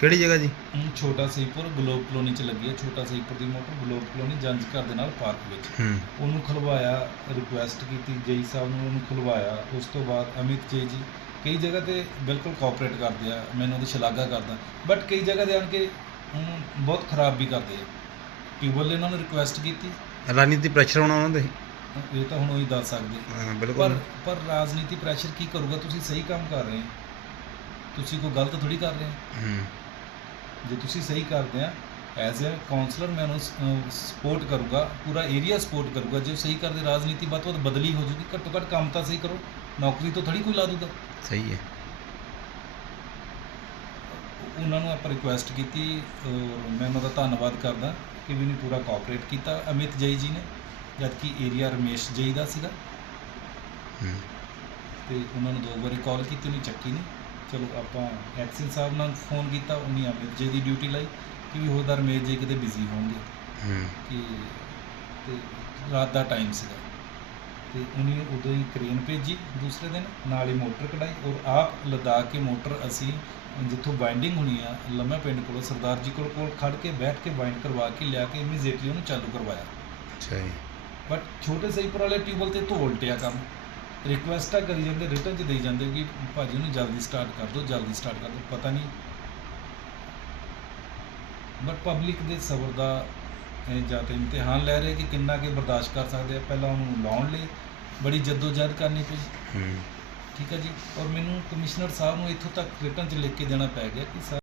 ਕਿਹੜੀ ਜਗ੍ਹਾ ਜੀ? ਹੁਣ ਛੋਟਾ ਸਹੀਪੁਰ ਗਲੋਬ ਕਲੋਨੀ 'ਚ ਲੱਗੀ ਹੈ। ਛੋਟਾ ਸਹੀਪੁਰ ਦੀ ਮੋਟਰ ਗਲੋਬ ਕਲੋਨੀ ਜੰਜ ਘਰ ਦੇ ਨਾਲ ਪਾਰਕ ਵਿੱਚ। ਹੂੰ। ਉਹਨੂੰ ਖੁਲਵਾਇਆ ਰਿਕੁਐਸਟ ਕੀਤੀ ਜਈ ਸਾਹਿਬ ਨੂੰ ਉਹਨੂੰ ਖੁਲਵਾਇਆ। ਉਸ ਤੋਂ ਬਾਅਦ ਅਮਿਤ ਜੀ ਜੀ ਕਈ ਜਗ੍ਹਾ ਤੇ ਬਿਲਕੁਲ ਕੋਆਪਰੇਟ ਕਰਦੇ ਆ ਮੈਨੂੰ ਉਹਦੀ ਸ਼ਲਾਘਾ ਕਰਦਾ। ਬਟ ਕਈ ਜਗ੍ਹਾ ਤੇ ਆਣ ਕੇ ਉਹਨੂੰ ਬਹੁਤ ਖਰਾਬ ਵੀ ਕਰਦੇ ਆ। ਟਿਊਬਲ ਇਹਨਾਂ ਨੂੰ ਰਿਕੁਐਸਟ ਕੀਤੀ। ਰਾਜਨੀਤੀ ਪ੍ਰੈਸ਼ਰ ਹੋਣਾ ਉਹਨਾਂ ਦੇ। ਇਹ ਤਾਂ ਹੁਣ ਉਹੀ ਦੱਸ ਸਕਦੇ। ਹਾਂ, ਪਰ ਬਿਲਕੁਲ। ਪਰ ਰਾਜਨੀਤੀ ਪ੍ਰੈਸ਼ਰ ਕੀ ਕਰੂਗਾ? ਤੁਸੀਂ ਸਹੀ ਕੰਮ ਕਰ ਰਹੇ ਹੋ। ਤੁਸੀਂ ਕੋਈ ਗਲਤ ਥੋੜੀ ਕਰ ਰਹੇ ਹੋ। ਜੇ ਤੁਸੀਂ ਸਹੀ ਕਰਦੇ ਆ ਐਜ਼ ਅ ਕਾਉਂਸਲਰ ਮੈਂ ਉਹਨੂੰ ਸਪੋਰਟ ਕਰੂੰਗਾ ਪੂਰਾ ਏਰੀਆ ਸਪੋਰਟ ਕਰੂੰਗਾ। ਜੇ ਸਹੀ ਕਰਦੇ ਰਾਜਨੀਤੀ ਵੱਧ ਤੋਂ ਵੱਧ ਬਦਲੀ ਹੋ ਜੂਗੀ ਘੱਟੋ ਘੱਟ ਕੰਮ ਤਾਂ ਸਹੀ ਕਰੋ। ਨੌਕਰੀ ਤੋਂ ਥੋੜੀ ਕੋਈ ਲਾ ਦੂਗਾ। ਸਹੀ ਹੈ। ਉਹਨਾਂ ਨੂੰ ਆਪਾਂ ਰਿਕੁਐਸਟ ਕੀਤੀ ਔਰ ਮੈਂ ਉਹਨਾਂ ਦਾ ਧੰਨਵਾਦ ਕਰਦਾ ਕਿ ਵੀ ਨੇ ਪੂਰਾ ਕੋਆਪਰੇਟ ਕੀਤਾ। ਅਮਿਤ ਜਈ ਜੀ ਨੇ ਜਦ ਕਿ ਏਰੀਆ ਰਮੇਸ਼ ਜਈ ਦਾ ਸੀਗਾ। ਹੂੰ। ਤੇ ਉਹਨਾਂ ਨੂੰ ਦੋ ਵਾਰੀ ਕਾਲ ਕੀਤੀ ਉਹਨੇ ਚੱਕੀ ਨਹੀਂ ਚਲੋ ਆਪਾਂ ਐਕਸਿਨ ਸਾਹਿਬ ਨਾਲ ਫੋਨ ਕੀਤਾ ਉਹਨੇ ਅਮਿਤ ਜੀ ਦੀ ਡਿਊਟੀ ਲਈ ਕਿ ਵੀ ਹੋਦਾ ਰਮੇਸ਼ ਜੀ ਕਿਤੇ ਬਿਜ਼ੀ ਹੋਣਗੇ। ਹੂੰ। ਕਿ ਤੇ ਰਾਤ ਦਾ ਟਾਈਮ ਸੀਗਾ। ਤੇ ਉਹਨੇ ਉਦੋਂ ਹੀ ਕ੍ਰੇਨ ਭੇਜੀ। ਦੂਸਰੇ ਦਿਨ ਨਾਲ ਹੀ ਮੋਟਰ ਕਢਾਈ ਔਰ ਆਪ ਲਦਾ ਕੇ ਮੋਟਰ ਅਸੀਂ ਜਿੱਥੋਂ ਬਾਈਂਡਿੰਗ ਹੋਣੀ ਆ ਲੰਮਾ ਪਿੰਡ ਕੋਲ ਸਰਦਾਰ ਜੀ ਕੋਲ ਕੋਲ ਖੜ ਕੇ ਬੈਠ ਕੇ ਬਾਈਂਡ ਕਰਵਾ ਕੇ ਲਿਆ ਕੇ ਇਮੀਡੀਏਟਲੀ ਉਹਨੂੰ ਚਾਲੂ ਕਰਵਾਇਆ। ਅੱਛਾ ਜੀ। ਬਟ ਛੋਟੇ ਸਹੀਪੁਰ ਵਾਲੇ ਟਿਊਬਲ ਤੇ ਤੋਂ ਉਲਟਿਆ ਕੰਮ। ਰਿਕੁਐਸਟਾਂ ਕਰੀ ਜਾਂਦੇ ਰਿਟਰਨ 'ਚ ਦੇਈ ਜਾਂਦੇ ਕਿ ਭਾਜੀ ਨੂੰ ਜਲਦੀ ਸਟਾਰਟ ਕਰ ਦਿਓ ਜਲਦੀ ਸਟਾਰਟ ਕਰ ਦਿਓ ਪਤਾ ਨਹੀਂ। ਬਟ ਪਬਲਿਕ ਦੇ ਸਬਰ ਦਾ ਜਾਂ ਤਾਂ ਇਮਤਿਹਾਨ ਲੈ ਰਹੇ ਕਿ ਕਿੰਨਾ ਕਿ ਬਰਦਾਸ਼ਤ ਕਰ ਸਕਦੇ ਆ। ਪਹਿਲਾਂ ਉਹਨੂੰ ਲਾਉਣ ਲਈ ਬੜੀ ਜਦੋਜਹਿਦ ਕਰਨੀ ਪਈ। ਠੀਕ ਹੈ ਜੀ? ਔਰ ਮੈਨੂੰ ਕਮਿਸ਼ਨਰ ਸਾਹਿਬ ਨੂੰ ਇੱਥੋਂ ਤੱਕ ਰਿਟਰਨ 'ਚ ਲਿਖ ਕੇ ਦੇਣਾ ਪੈ ਗਿਆ ਕਿ ਸਰ